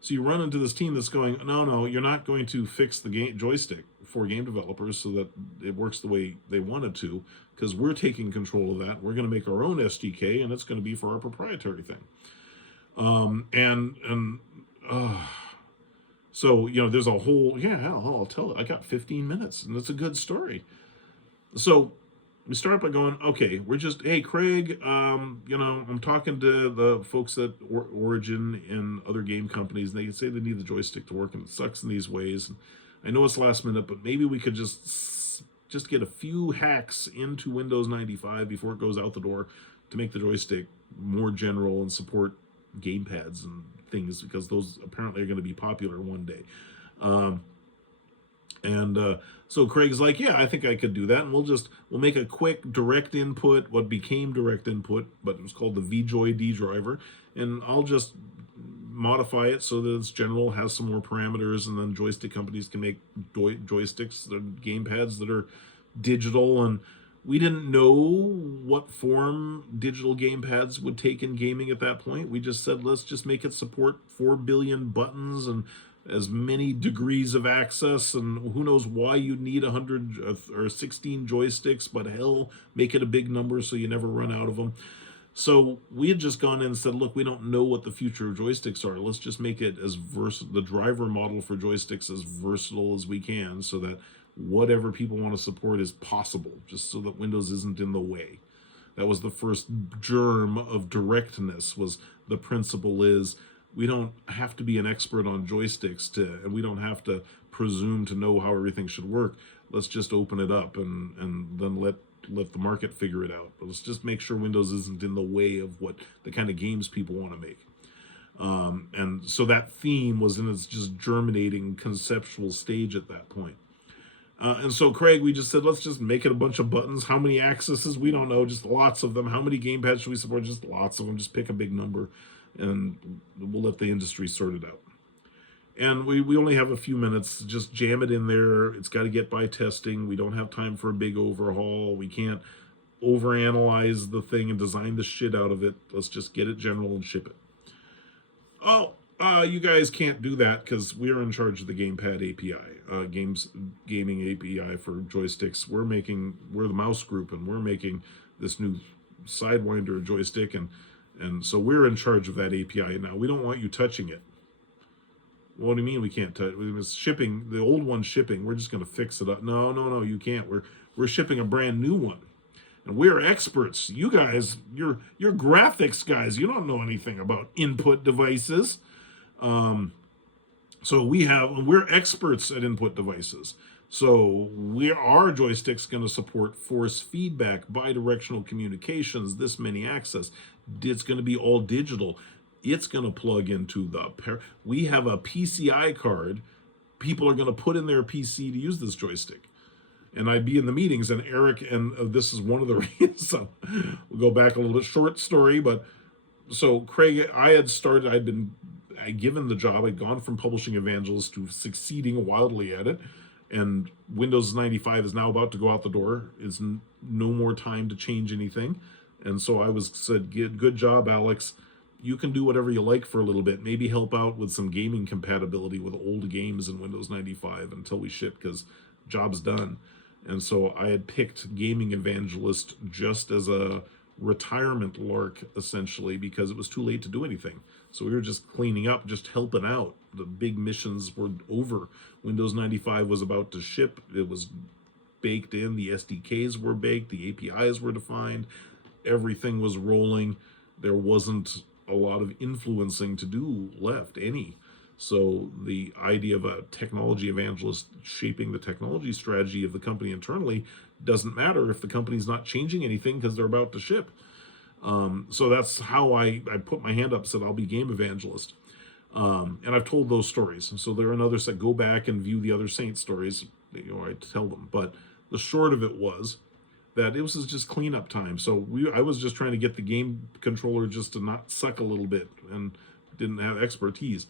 So you run into this team that's going, no, you're not going to fix the joystick for game developers so that it works the way they want it to, because we're taking control of that. We're going to make our own SDK, and it's going to be for our proprietary thing. So, there's a whole, I'll tell it. I got 15 minutes, and it's a good story. So we start by going, okay, hey, Craig, I'm talking to the folks at Origin and other game companies, and they say they need the joystick to work, and it sucks in these ways. And I know it's last minute, but maybe we could just get a few hacks into Windows 95 before it goes out the door to make the joystick more general and support gamepads and things, because those apparently are going to be popular one day. So Craig's like, yeah, I think I could do that, and we'll make a quick direct input, what became direct input, but it was called the VJoy D driver, and I'll just modify it so that it's general, has some more parameters, and then joystick companies can make joysticks, gamepads that are digital. And we didn't know what form digital gamepads would take in gaming at that point. We just said, let's just make it support 4 billion buttons and as many degrees of access, and who knows why you need 100 or 16 joysticks, but hell, make it a big number so you never run out of them. So we had just gone in and said, look, we don't know what the future of joysticks are. Let's just make it as the driver model for joysticks as versatile as we can, so that whatever people want to support is possible, just so that Windows isn't in the way. That was the first germ of directness. Was the principle is, we don't have to be an expert on joysticks and we don't have to presume to know how everything should work. Let's just open it up and then let the market figure it out. But let's just make sure Windows isn't in the way of what the kind of games people want to make. And so that theme was in its just germinating conceptual stage at that point. And so Craig, we just said, let's just make it a bunch of buttons. How many accesses? We don't know, just lots of them. How many gamepads should we support? Just lots of them. Just pick a big number, and we'll let the industry sort it out. And we only have a few minutes. Just jam it in there. It's got to get by testing. We don't have time for a big overhaul. We can't overanalyze the thing and design the shit out of it. Let's just get it general and ship it. Oh, you guys can't do that because we're in charge of the gamepad API. gaming API for joysticks. We're the mouse group, and we're making this new Sidewinder joystick, and so we're in charge of that API now. We don't want you touching it. What do you mean we can't touch? It's shipping, the old one's shipping. We're just going to fix it up. No, you can't. We're shipping a brand new one, and we're experts. You guys, you're graphics guys. You don't know anything about input devices. So we're experts at input devices. So our joystick's going to support force feedback, bidirectional communications, this many access. It's going to be all digital. It's going to plug into we have a PCI card. People are going to put in their PC to use this joystick. And I'd be in the meetings, and Eric, and this is one of the reasons. So we'll go back a little bit, short story, but so Craig, I'd been given the job. I'd gone from publishing Evangelist to succeeding wildly at it. And Windows 95 is now about to go out the door. It's no more time to change anything. And so I said, good job, Alex. You can do whatever you like for a little bit. Maybe help out with some gaming compatibility with old games in Windows 95 until we ship, because job's done. And so I had picked Gaming Evangelist just as a retirement lark, essentially, because it was too late to do anything. So we were just cleaning up, just helping out. The big missions were over. Windows 95 was about to ship. It was baked in. The SDKs were baked. The APIs were defined. Everything was rolling. There wasn't a lot of influencing to do left, any. So the idea of a technology evangelist shaping the technology strategy of the company internally doesn't matter if the company's not changing anything because they're about to ship. So that's how I put my hand up, said I'll be game evangelist. And I've told those stories. And so there are others that go back and view the other saint stories. I tell them. But the short of it was that it was just cleanup time. So I was just trying to get the game controller just to not suck a little bit and didn't have expertise.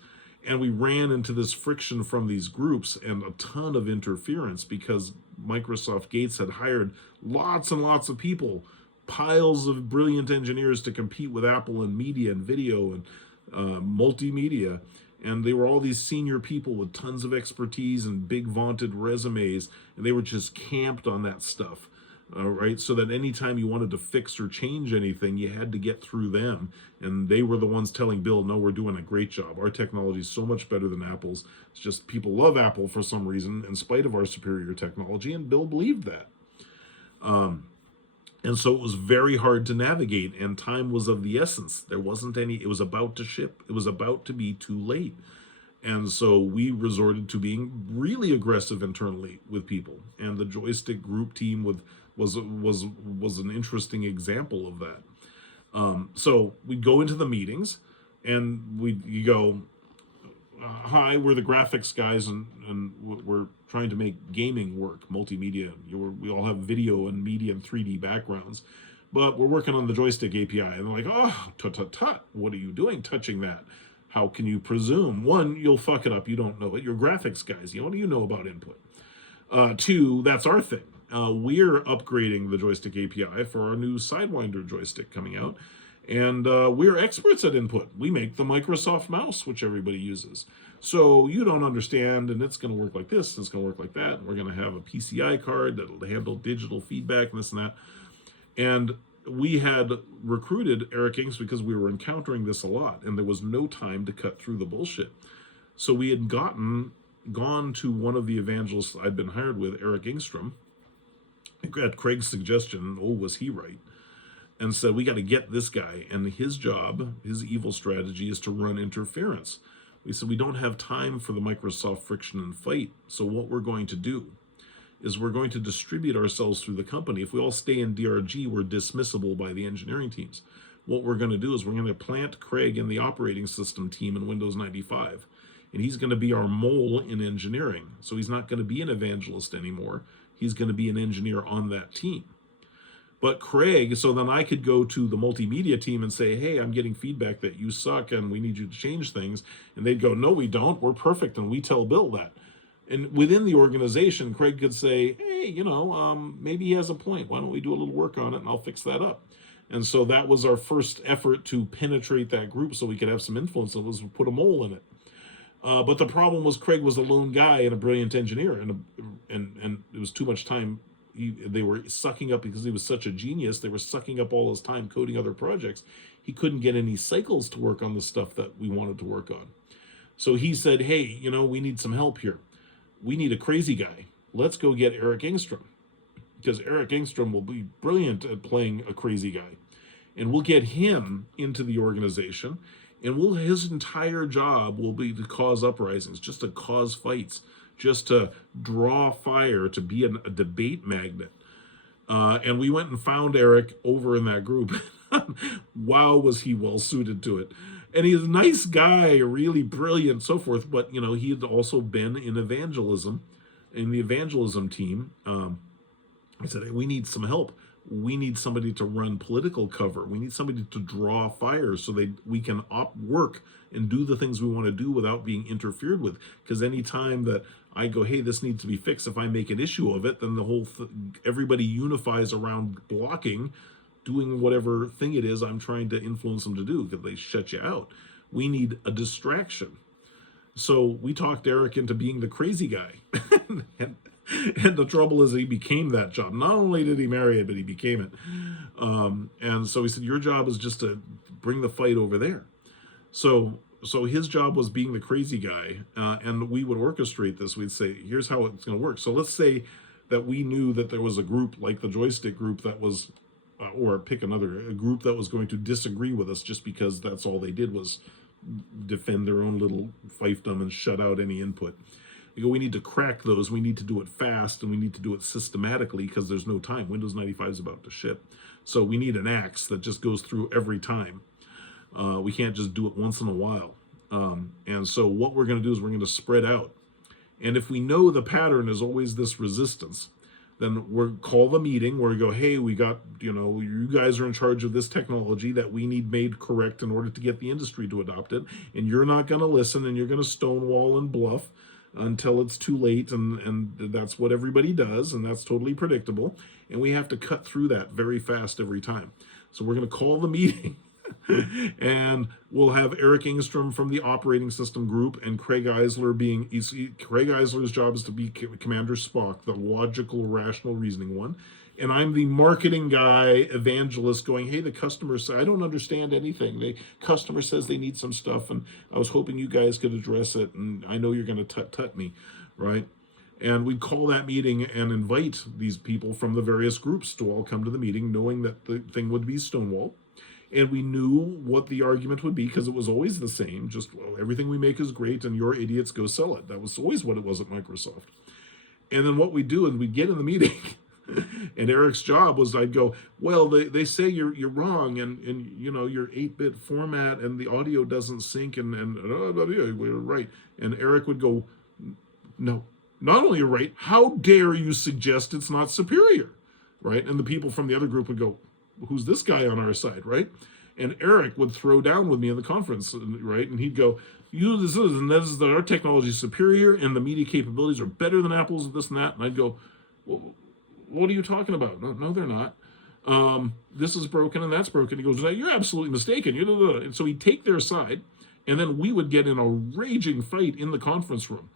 And we ran into this friction from these groups and a ton of interference because Microsoft Gates had hired lots and lots of people, piles of brilliant engineers to compete with Apple in media and video and multimedia. And they were all these senior people with tons of expertise and big vaunted resumes. And they were just camped on that stuff. Right, so that anytime you wanted to fix or change anything, you had to get through them. And they were the ones telling Bill, no, we're doing a great job. Our technology is so much better than Apple's. It's just people love Apple for some reason, in spite of our superior technology. And Bill believed that. And so it was very hard to navigate, and time was of the essence. There wasn't any, it was about to ship. It was about to be too late. And so we resorted to being really aggressive internally with people. And the joystick group team was an interesting example of that. So we'd go into the meetings, and you go, hi, we're the graphics guys, and we're trying to make gaming work, multimedia. We all have video and media and 3D backgrounds, but we're working on the joystick API. And they're like, oh, tut, what are you doing touching that? How can you presume? One, you'll fuck it up. You don't know it. You're graphics guys. What do you know about input? Two, that's our thing. We're upgrading the joystick API for our new Sidewinder joystick coming out. And we're experts at input. We make the Microsoft mouse, which everybody uses. So you don't understand, and it's going to work like this, and it's going to work like that. And we're going to have a PCI card that'll handle digital feedback and this and that. And we had recruited Eric Inks because we were encountering this a lot, and there was no time to cut through the bullshit. So we had gone to one of the evangelists I'd been hired with, Eric Ingstrom, at Craig's suggestion, was he right? And said, we got to get this guy, and his job, his evil strategy is to run interference. We said, we don't have time for the Microsoft friction and fight. So what we're going to do is we're going to distribute ourselves through the company. If we all stay in DRG, we're dismissible by the engineering teams. What we're going to do is we're going to plant Craig in the operating system team in Windows 95. And he's going to be our mole in engineering. So he's not going to be an evangelist anymore. He's going to be an engineer on that team. But Craig, so then I could go to the multimedia team and say, hey, I'm getting feedback that you suck and we need you to change things. And they'd go, no, we don't. We're perfect. And we tell Bill that. And within the organization, Craig could say, hey, maybe he has a point. Why don't we do a little work on it and I'll fix that up. And so that was our first effort to penetrate that group so we could have some influence. It was put a mole in it. But the problem was Craig was a lone guy and a brilliant engineer, and it was too much time. They were sucking up, because he was such a genius. They were sucking up all his time coding other projects. He couldn't get any cycles to work on the stuff that we wanted to work on. So he said, "Hey, we need some help here. We need a crazy guy. Let's go get Eric Engstrom, because Eric Engstrom will be brilliant at playing a crazy guy, and we'll get him into the organization." And his entire job will be to cause uprisings, just to cause fights, just to draw fire, to be a debate magnet. And we went and found Eric over in that group. Wow, was he well suited to it. And he's a nice guy, really brilliant, so forth. But, he had also been in evangelism, in the evangelism team. I said, "Hey, we need some help. We need somebody to run political cover. We need somebody to draw fire so we can work and do the things we want to do without being interfered with. Because any time that I go, hey, this needs to be fixed, if I make an issue of it, then everybody unifies around blocking, doing whatever thing it is I'm trying to influence them to do, because they shut you out. We need a distraction." So we talked Eric into being the crazy guy. And the trouble is, he became that job. Not only did he marry it, but he became it. And so he said, "Your job is just to bring the fight over there." So his job was being the crazy guy, and we would orchestrate this. We'd say, "Here's how it's going to work." So let's say that we knew that there was a group like the joystick group that was, or pick a group that was going to disagree with us, just because that's all they did was defend their own little fiefdom and shut out any input. We go, we need to crack those. We need to do it fast, and we need to do it systematically, because there's no time. Windows 95 is about to ship. So we need an axe that just goes through every time. We can't just do it once in a while. And so what we're going to do is we're going to spread out. And if we know the pattern is always this resistance, then we'll call the meeting where we go, "Hey, we got, you guys are in charge of this technology that we need made correct in order to get the industry to adopt it. And you're not going to listen, and you're going to stonewall and bluff until it's too late, and that's what everybody does, and that's totally predictable, and we have to cut through that very fast every time." So we're going to call the meeting, and we'll have Eric Engstrom from the operating system group, and Craig Eisler Craig Eisler's job is to be Commander Spock, the logical, rational, reasoning one. And I'm the marketing guy, evangelist, going, "Hey, the customer says, I don't understand anything. The customer says they need some stuff, and I was hoping you guys could address it, and I know you're going to tut me," right? And we'd call that meeting and invite these people from the various groups to all come to the meeting, knowing that the thing would be stonewall. And we knew what the argument would be, because it was always the same. Just, "Well, everything we make is great, and your idiots go sell it." That was always what it was at Microsoft. And then what we'd do is we'd get in the meeting, and Eric's job was, I'd go, "Well, they say you're wrong, and your 8-bit format and the audio doesn't sync, and we're right." And Eric would go, "No, not only you're right, how dare you suggest it's not superior," right? And the people from the other group would go, "Who's this guy on our side," right? And Eric would throw down with me in the conference, right? And he'd go, "Our technology is superior, and the media capabilities are better than Apple's, this and that." And I'd go, "Well, what are you talking about?" No, they're not. This is broken and that's broken." He goes, "You're absolutely mistaken." And so he'd take their side, and then we would get in a raging fight in the conference room.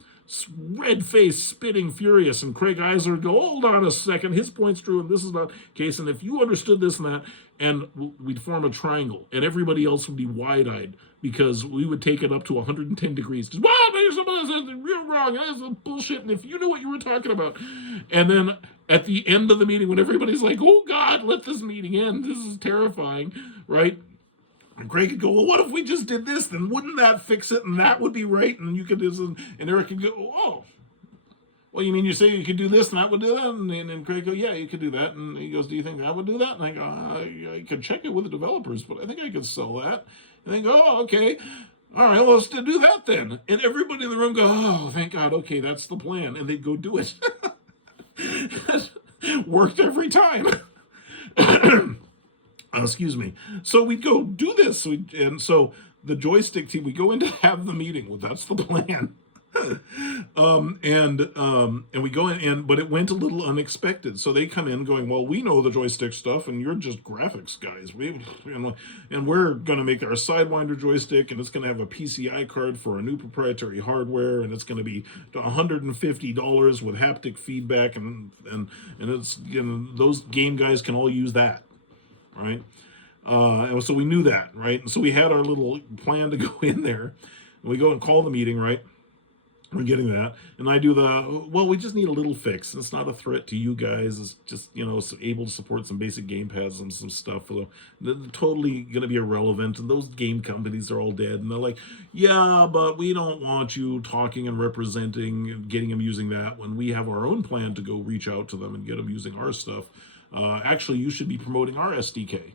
Red face, spitting, furious, and Craig Eisler would go, "Hold on a second, his point's true, and this is not the case, and if you understood this and that," and we'd form a triangle, and everybody else would be wide-eyed, because we would take it up to 110 degrees. Just, "You're wrong, that's bullshit, and if you knew what you were talking about." And then at the end of the meeting, when everybody's like, "Oh God, let this meeting end, this is terrifying," right? And Craig could go, "Well, what if we just did this? Then wouldn't that fix it? And that would be right. And you could do this." And Eric could go, "Oh, well, you mean you say you could do this and that would do that?" And Craig go, "Yeah, you could do that." And he goes, "Do you think that would do that?" And I go, I could check it with the developers, but I think I could sell that." And they go, "Oh, okay. All right, well, let's do that then." And everybody in the room go, "Oh, thank God. Okay, that's the plan." And they'd go do it. Worked every time. Excuse me. So we'd go do this. And so the joystick team, we go in to have the meeting. Well, that's the plan. And we go in, but it went a little unexpected. So they come in going, well, we know the joystick stuff, and you're just graphics guys. And we're going to make our Sidewinder joystick, and it's going to have a PCI card for a new proprietary hardware, and it's going to be $150 with haptic feedback, and it's, those game guys can all use that, right? And so we knew that, right? And so we had our little plan to go in there, and we go and call the meeting, right? We're getting that, and I do well, we just need a little fix. It's not a threat to you guys. It's just, able to support some basic gamepads and some stuff. So they're totally going to be irrelevant, and those game companies are all dead. And they're like, yeah, but we don't want you talking and representing and getting them using that when we have our own plan to go reach out to them and get them using our stuff. Actually, you should be promoting our SDK.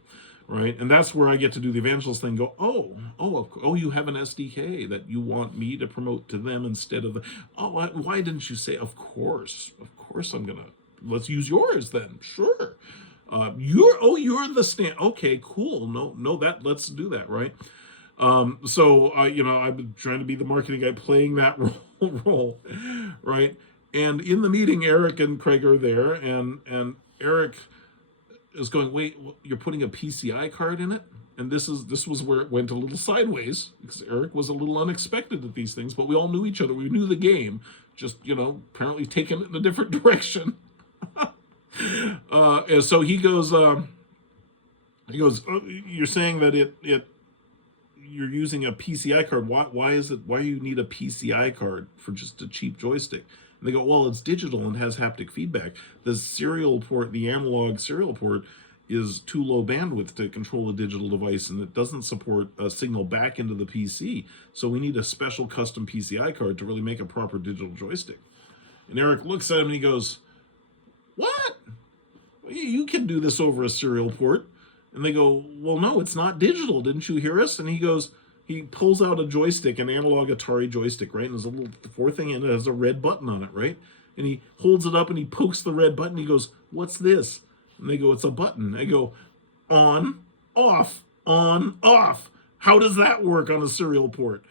Right, and that's where I get to do the evangelist thing. Go, oh, you have an SDK that you want me to promote to them instead of the. Oh, why didn't you say? Of course, I'm gonna. Let's use yours then. Sure. You're the stand. Okay, cool. No, let's do that. Right. So I've been trying to be the marketing guy, playing that role, right? And in the meeting, Eric and Craig are there, and Eric is going, wait, you're putting a PCI card in it? And this was where it went a little sideways, because Eric was a little unexpected at these things, but we all knew each other. We knew the game, just, apparently taking it in a different direction. And so he goes, oh, you're saying that you're using a PCI card. Why do you need a PCI card for just a cheap joystick? And they go, well, it's digital and has haptic feedback. The serial port, the analog serial port, is too low bandwidth to control a digital device, and it doesn't support a signal back into the PC. So we need a special custom PCI card to really make a proper digital joystick. And Eric looks at him and he goes, what? You can do this over a serial port. And they go, well, no, it's not digital. Didn't you hear us? And he pulls out a joystick, an analog Atari joystick, right? And there's a little fourth thing in it, has a red button on it, right? And he holds it up and he pokes the red button. He goes, what's this? And they go, it's a button. I go, on, off, on, off. How does that work on a serial port?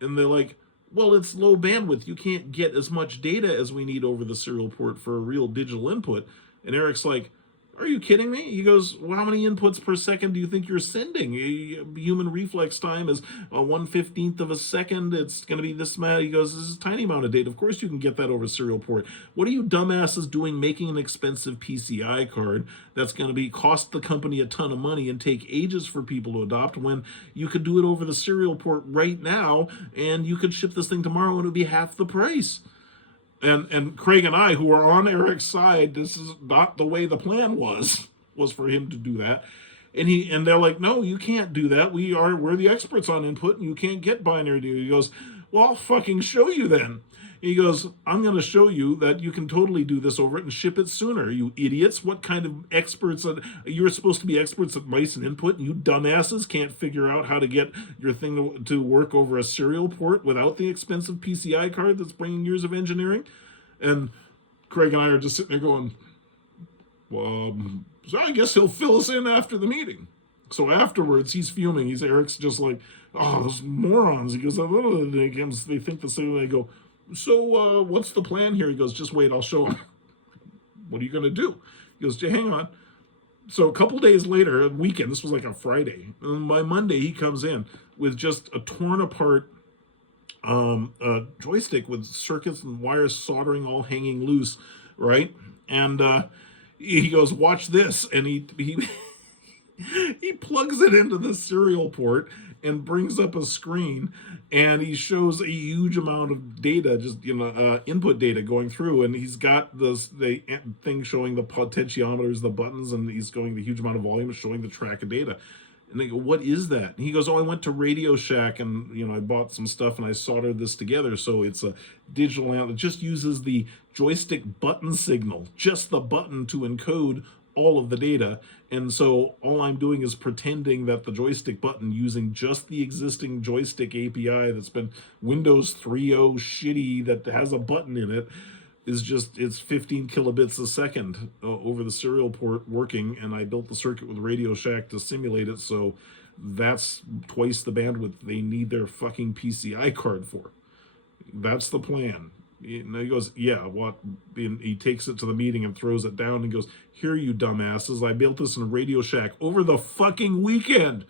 And they're like, well, it's low bandwidth. You can't get as much data as we need over the serial port for a real digital input. And Eric's like, are you kidding me? He goes, well, how many inputs per second do you think you're sending? Human reflex time is 1/15 of a second. It's going to be this amount. He goes, this is a tiny amount of data. Of course you can get that over serial port. What are you dumbasses doing making an expensive PCI card that's going to cost the company a ton of money and take ages for people to adopt when you could do it over the serial port right now, and you could ship this thing tomorrow and it would be half the price? And Craig and I, who are on Eric's side, this is not the way the plan was for him to do that. And they're like, no, you can't do that. We're the experts on input, and you can't get binary data. He goes, well, I'll fucking show you then. He goes, I'm going to show you that you can totally do this over it and ship it sooner. You idiots. What kind of experts? You're supposed to be experts at mice and input, and you dumbasses can't figure out how to get your thing to work over a serial port without the expensive PCI card that's bringing years of engineering. And Craig and I are just sitting there going, well, so I guess he'll fill us in after the meeting. So afterwards, he's fuming. Eric's just like, oh, those morons. He goes, they think the same way. I go, so what's the plan here? He goes, just wait, I'll show him. What are you going to do? He goes, hang on. So a couple days later, a weekend, this was like a Friday, and by Monday he comes in with just a torn apart joystick with circuits and wires soldering all hanging loose, right? And he goes, watch this. And he he plugs it into the serial port and brings up a screen, and he shows a huge amount of data, just input data going through, and he's got the thing showing the potentiometers, the buttons, and he's going the huge amount of volume showing the track of data. And they go, what is that? And he goes, oh, I went to Radio Shack and I bought some stuff and I soldered this together. So it's a digital amp. It just uses the joystick button signal, just the button, to encode all of the data. And so all I'm doing is pretending that the joystick button, using just the existing joystick API that's been Windows 3.0 shitty that has a button in it, it's 15 kilobits a second over the serial port working. And I built the circuit with Radio Shack to simulate it, so that's twice the bandwidth they need their fucking PCI card for. That's the plan. And he goes, yeah, what? And he takes it to the meeting and throws it down and goes, here, you dumbasses. I built this in Radio Shack over the fucking weekend.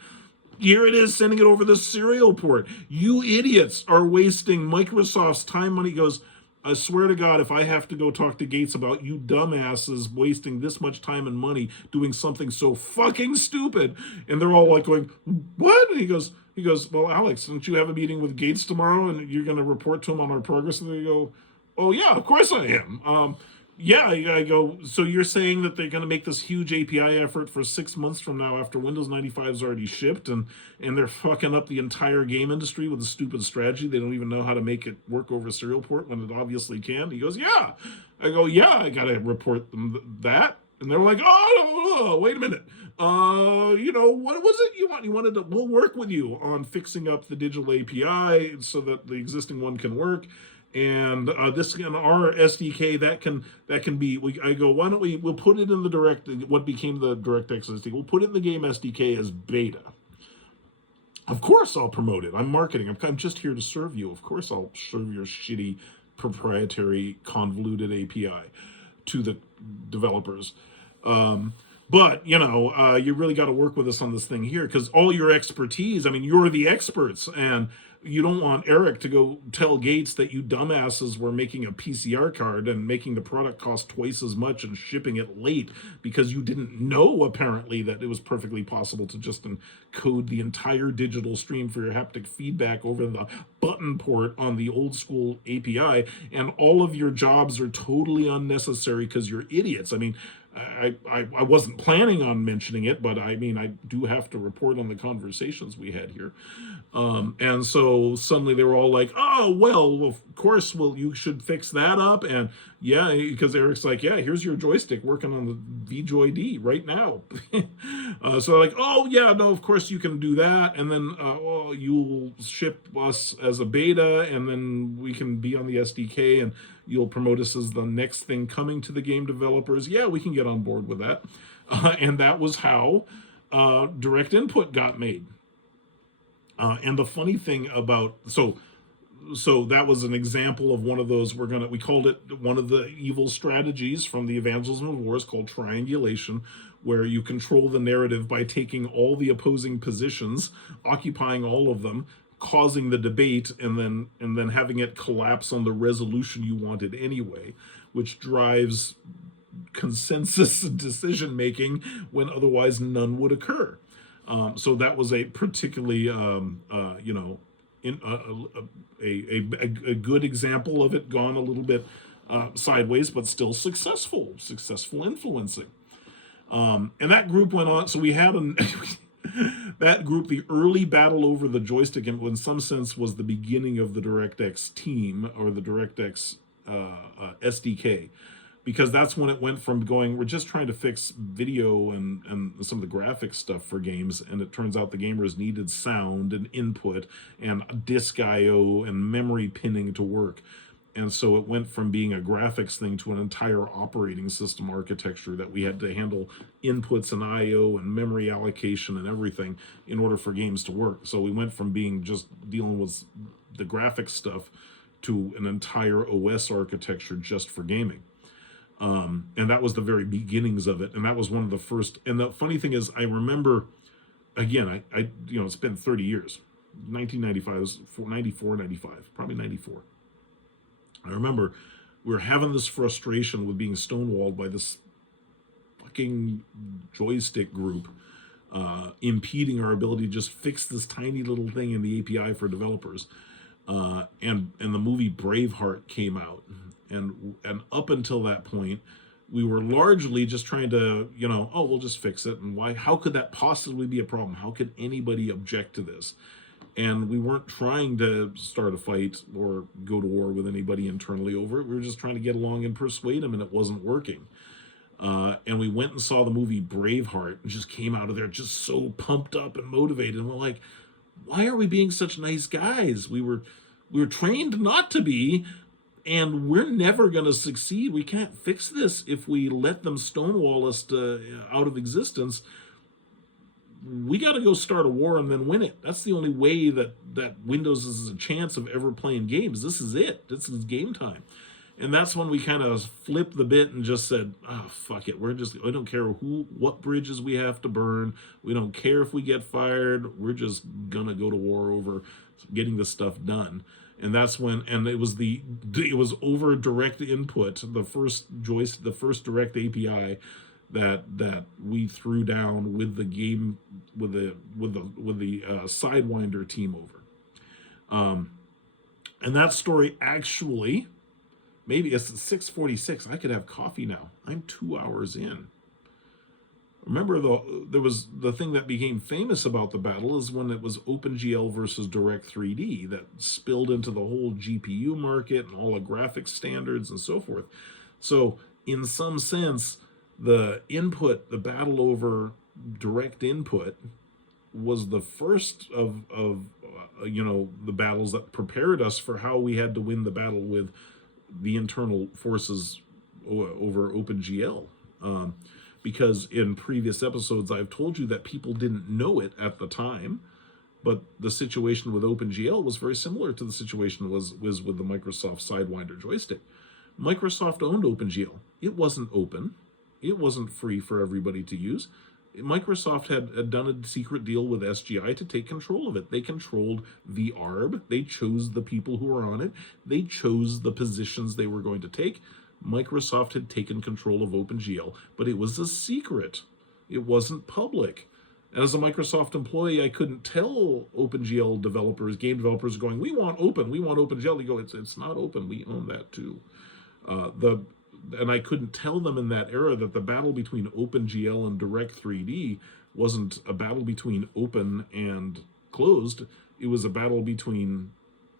Here it is, sending it over the serial port. You idiots are wasting Microsoft's time, money. He goes, I swear to God, if I have to go talk to Gates about you dumbasses wasting this much time and money doing something so fucking stupid, and they're all like going, what? And he goes, well, Alex, don't you have a meeting with Gates tomorrow, and you're going to report to him on our progress? And they go, oh yeah, of course I am. Yeah, I go, so you're saying that they're going to make this huge API effort for 6 months from now after Windows 95 is already shipped, and they're fucking up the entire game industry with a stupid strategy. They don't even know how to make it work over serial port when it obviously can. He goes, yeah. I go, yeah, I got to report them that. And they're like, oh, wait a minute. What was it you want? You wanted to, we'll work with you on fixing up the digital API so that the existing one can work. And this in our SDK that can be. I go, why don't we'll put it in the what became the DirectX SDK. We'll put it in the game SDK as beta. Of course I'll promote it. I'm marketing. I'm just here to serve you. Of course I'll serve your shitty proprietary convoluted API to the developers. But, you really got to work with us on this thing here because all your expertise, I mean, you're the experts, and you don't want Eric to go tell Gates that you dumbasses were making a PCR card and making the product cost twice as much and shipping it late because you didn't know, apparently, that it was perfectly possible to just encode the entire digital stream for your haptic feedback over the button port on the old school API, and all of your jobs are totally unnecessary because you're idiots. I mean, I wasn't planning on mentioning it, but I mean, I do have to report on the conversations we had here. And so suddenly they were all like, oh, well, of course, you should fix that up. And yeah, because Eric's like, yeah, here's your joystick working on the VJoy-D right now. So they're like, oh, yeah, no, of course you can do that. And then you'll ship us as a beta, and then we can be on the SDK, and you'll promote us as the next thing coming to the game developers. Yeah, we can get on board with that. And that was how direct input got made. And the funny thing about, so that was an example of one of those, we called it one of the evil strategies from the Evangelism of Wars called triangulation, where you control the narrative by taking all the opposing positions, occupying all of them, causing the debate, and then having it collapse on the resolution you wanted anyway, which drives consensus decision making when otherwise none would occur. So that was a particularly a good example of it gone a little bit sideways, but still successful influencing. And that group went on. So we had that group, the early battle over the joystick, in some sense was the beginning of the DirectX team, or the DirectX SDK, because that's when it went from going, we're just trying to fix video and some of the graphics stuff for games, and it turns out the gamers needed sound and input and disk IO and memory pinning to work. And so it went from being a graphics thing to an entire operating system architecture that we had to handle inputs and IO and memory allocation and everything in order for games to work. So we went from being just dealing with the graphics stuff to an entire OS architecture just for gaming. And that was the very beginnings of it. And that was one of the first. And the funny thing is, I remember, again, I it's been 30 years. 1995, it was 94, 95, probably 94. I remember we were having this frustration with being stonewalled by this fucking joystick group impeding our ability to just fix this tiny little thing in the API for developers. And the movie Braveheart came out. And up until that point, we were largely just trying to, we'll just fix it. And why? How could that possibly be a problem? How could anybody object to this? And we weren't trying to start a fight or go to war with anybody internally over it. We were just trying to get along and persuade them, and it wasn't working. And we went and saw the movie Braveheart and just came out of there just so pumped up and motivated. And we're like, why are we being such nice guys? We were trained not to be, and we're never going to succeed. We can't fix this if we let them stonewall us out of existence. we got to go start a war and then win it. That's the only way that Windows has a chance of ever playing games. This is it. This is game time. And that's when we kind of flipped the bit and just said, oh, fuck it. I don't care what bridges we have to burn. We don't care if we get fired. We're just going to go to war over getting this stuff done. And that's when, and it was over direct input, the first direct API that we threw down with the game, with the Sidewinder team over. And that story actually, maybe it's 6:46. I could have coffee now. I'm 2 hours in. Remember, though, there was the thing that became famous about the battle is when it was OpenGL versus Direct3D that spilled into the whole GPU market and all the graphics standards and so forth. So, in some sense, the battle over direct input was the first of the battles that prepared us for how we had to win the battle with the internal forces over OpenGL. Because in previous episodes, I've told you that people didn't know it at the time, but the situation with OpenGL was very similar to the situation was with the Microsoft Sidewinder joystick. Microsoft owned OpenGL. It wasn't open. It wasn't free for everybody to use. Microsoft had done a secret deal with SGI to take control of it. They controlled the ARB. They chose the people who were on it. They chose the positions they were going to take. Microsoft had taken control of OpenGL, but it was a secret. It wasn't public. And as a Microsoft employee, I couldn't tell OpenGL developers, game developers, going, we want OpenGL. They go, it's not open. We own that too. And I couldn't tell them in that era that the battle between OpenGL and Direct3D wasn't a battle between open and closed. It was a battle between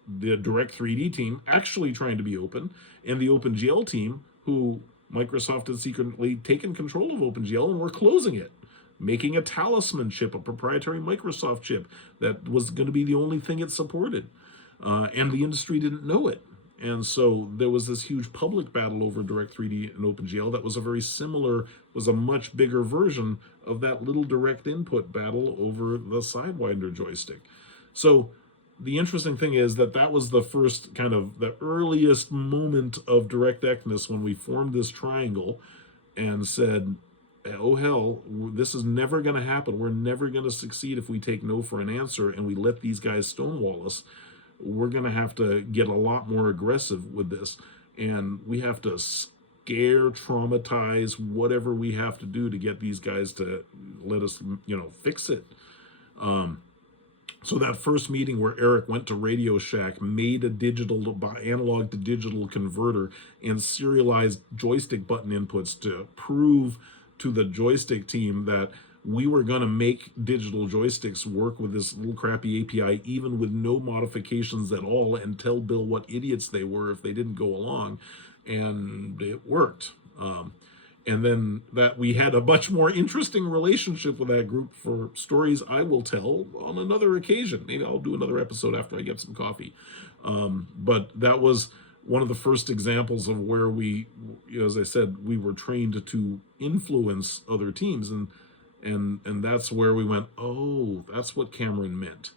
the Direct3D team actually trying to be open and the OpenGL team, who Microsoft had secretly taken control of OpenGL and were closing it, making a Talisman chip, a proprietary Microsoft chip that was going to be the only thing it supported. And the industry didn't know it. And so there was this huge public battle over Direct3D and OpenGL that was a much bigger version of that little direct input battle over the Sidewinder joystick. So the interesting thing is that was the first kind of the earliest moment of DirectXness when we formed this triangle and said, oh hell, this is never going to happen. We're never going to succeed if we take no for an answer and we let these guys stonewall us. We're going to have to get a lot more aggressive with this. And we have to scare, traumatize, whatever we have to do to get these guys to let us, fix it. So that first meeting where Eric went to Radio Shack, made a analog to digital converter and serialized joystick button inputs to prove to the joystick team that we were going to make digital joysticks work with this little crappy API, even with no modifications at all, and tell Bill what idiots they were if they didn't go along. And it worked. And then that we had a much more interesting relationship with that group for stories I will tell on another occasion. Maybe I'll do another episode after I get some coffee. But that was one of the first examples of where we, as I said, we were trained to influence other teams. And that's where we went, oh, that's what Cameron meant.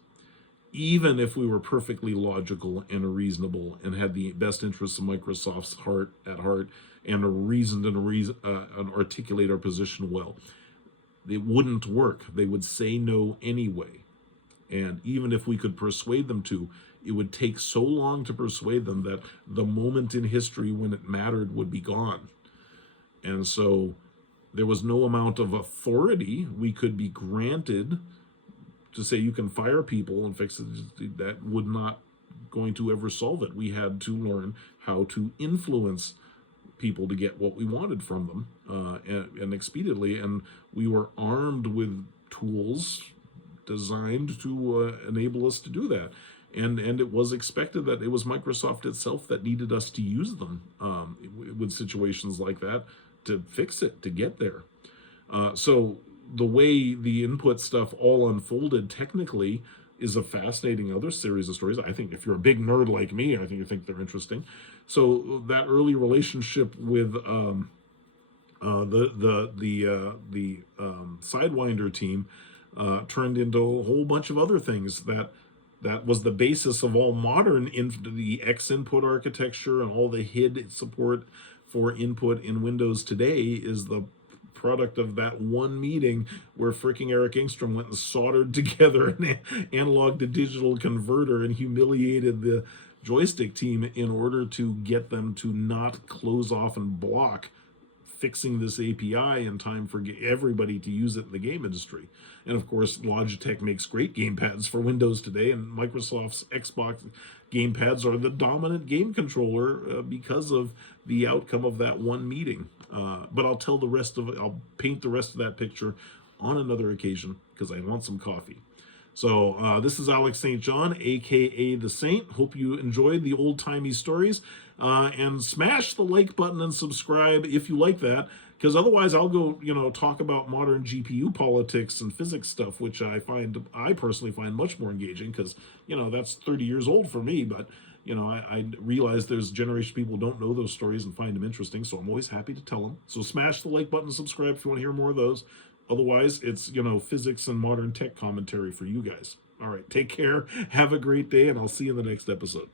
Even if we were perfectly logical and reasonable and had the best interests of Microsoft's heart and a reason and articulate our position well, it wouldn't work. They would say no anyway. And even if we could persuade them to, it would take so long to persuade them that the moment in history when it mattered would be gone. And so there was no amount of authority we could be granted to say you can fire people and fix it. That would not going to ever solve it. We had to learn how to influence people to get what we wanted from them and expediently. And we were armed with tools designed to enable us to do that. And it was expected that it was Microsoft itself that needed us to use them with situations like that to fix it, to get there. So the way the input stuff all unfolded technically is a fascinating other series of stories. I think if you're a big nerd like me, I think you think they're interesting. So that early relationship with the Sidewinder team turned into a whole bunch of other things that was the basis of all modern the X input architecture and all the HID support for input in Windows today is the product of that one meeting where freaking Eric Engstrom went and soldered together an analog to digital converter and humiliated the joystick team in order to get them to not close off and block fixing this API in time for everybody to use it in the game industry. And of course, Logitech makes great gamepads for Windows today, and Microsoft's Xbox gamepads are the dominant game controller because of the outcome of that one meeting. But I'll paint the rest of that picture on another occasion because I want some coffee. So this is Alex St. John, aka The Saint. Hope you enjoyed the old-timey stories. And smash the like button and subscribe if you like that, because otherwise I'll go, talk about modern GPU politics and physics stuff, which I personally find much more engaging, because, that's 30 years old for me, but, I realize there's a generation of people who don't know those stories and find them interesting, so I'm always happy to tell them. So smash the like button and subscribe if you want to hear more of those. Otherwise, it's, physics and modern tech commentary for you guys. All right, take care, have a great day, and I'll see you in the next episode.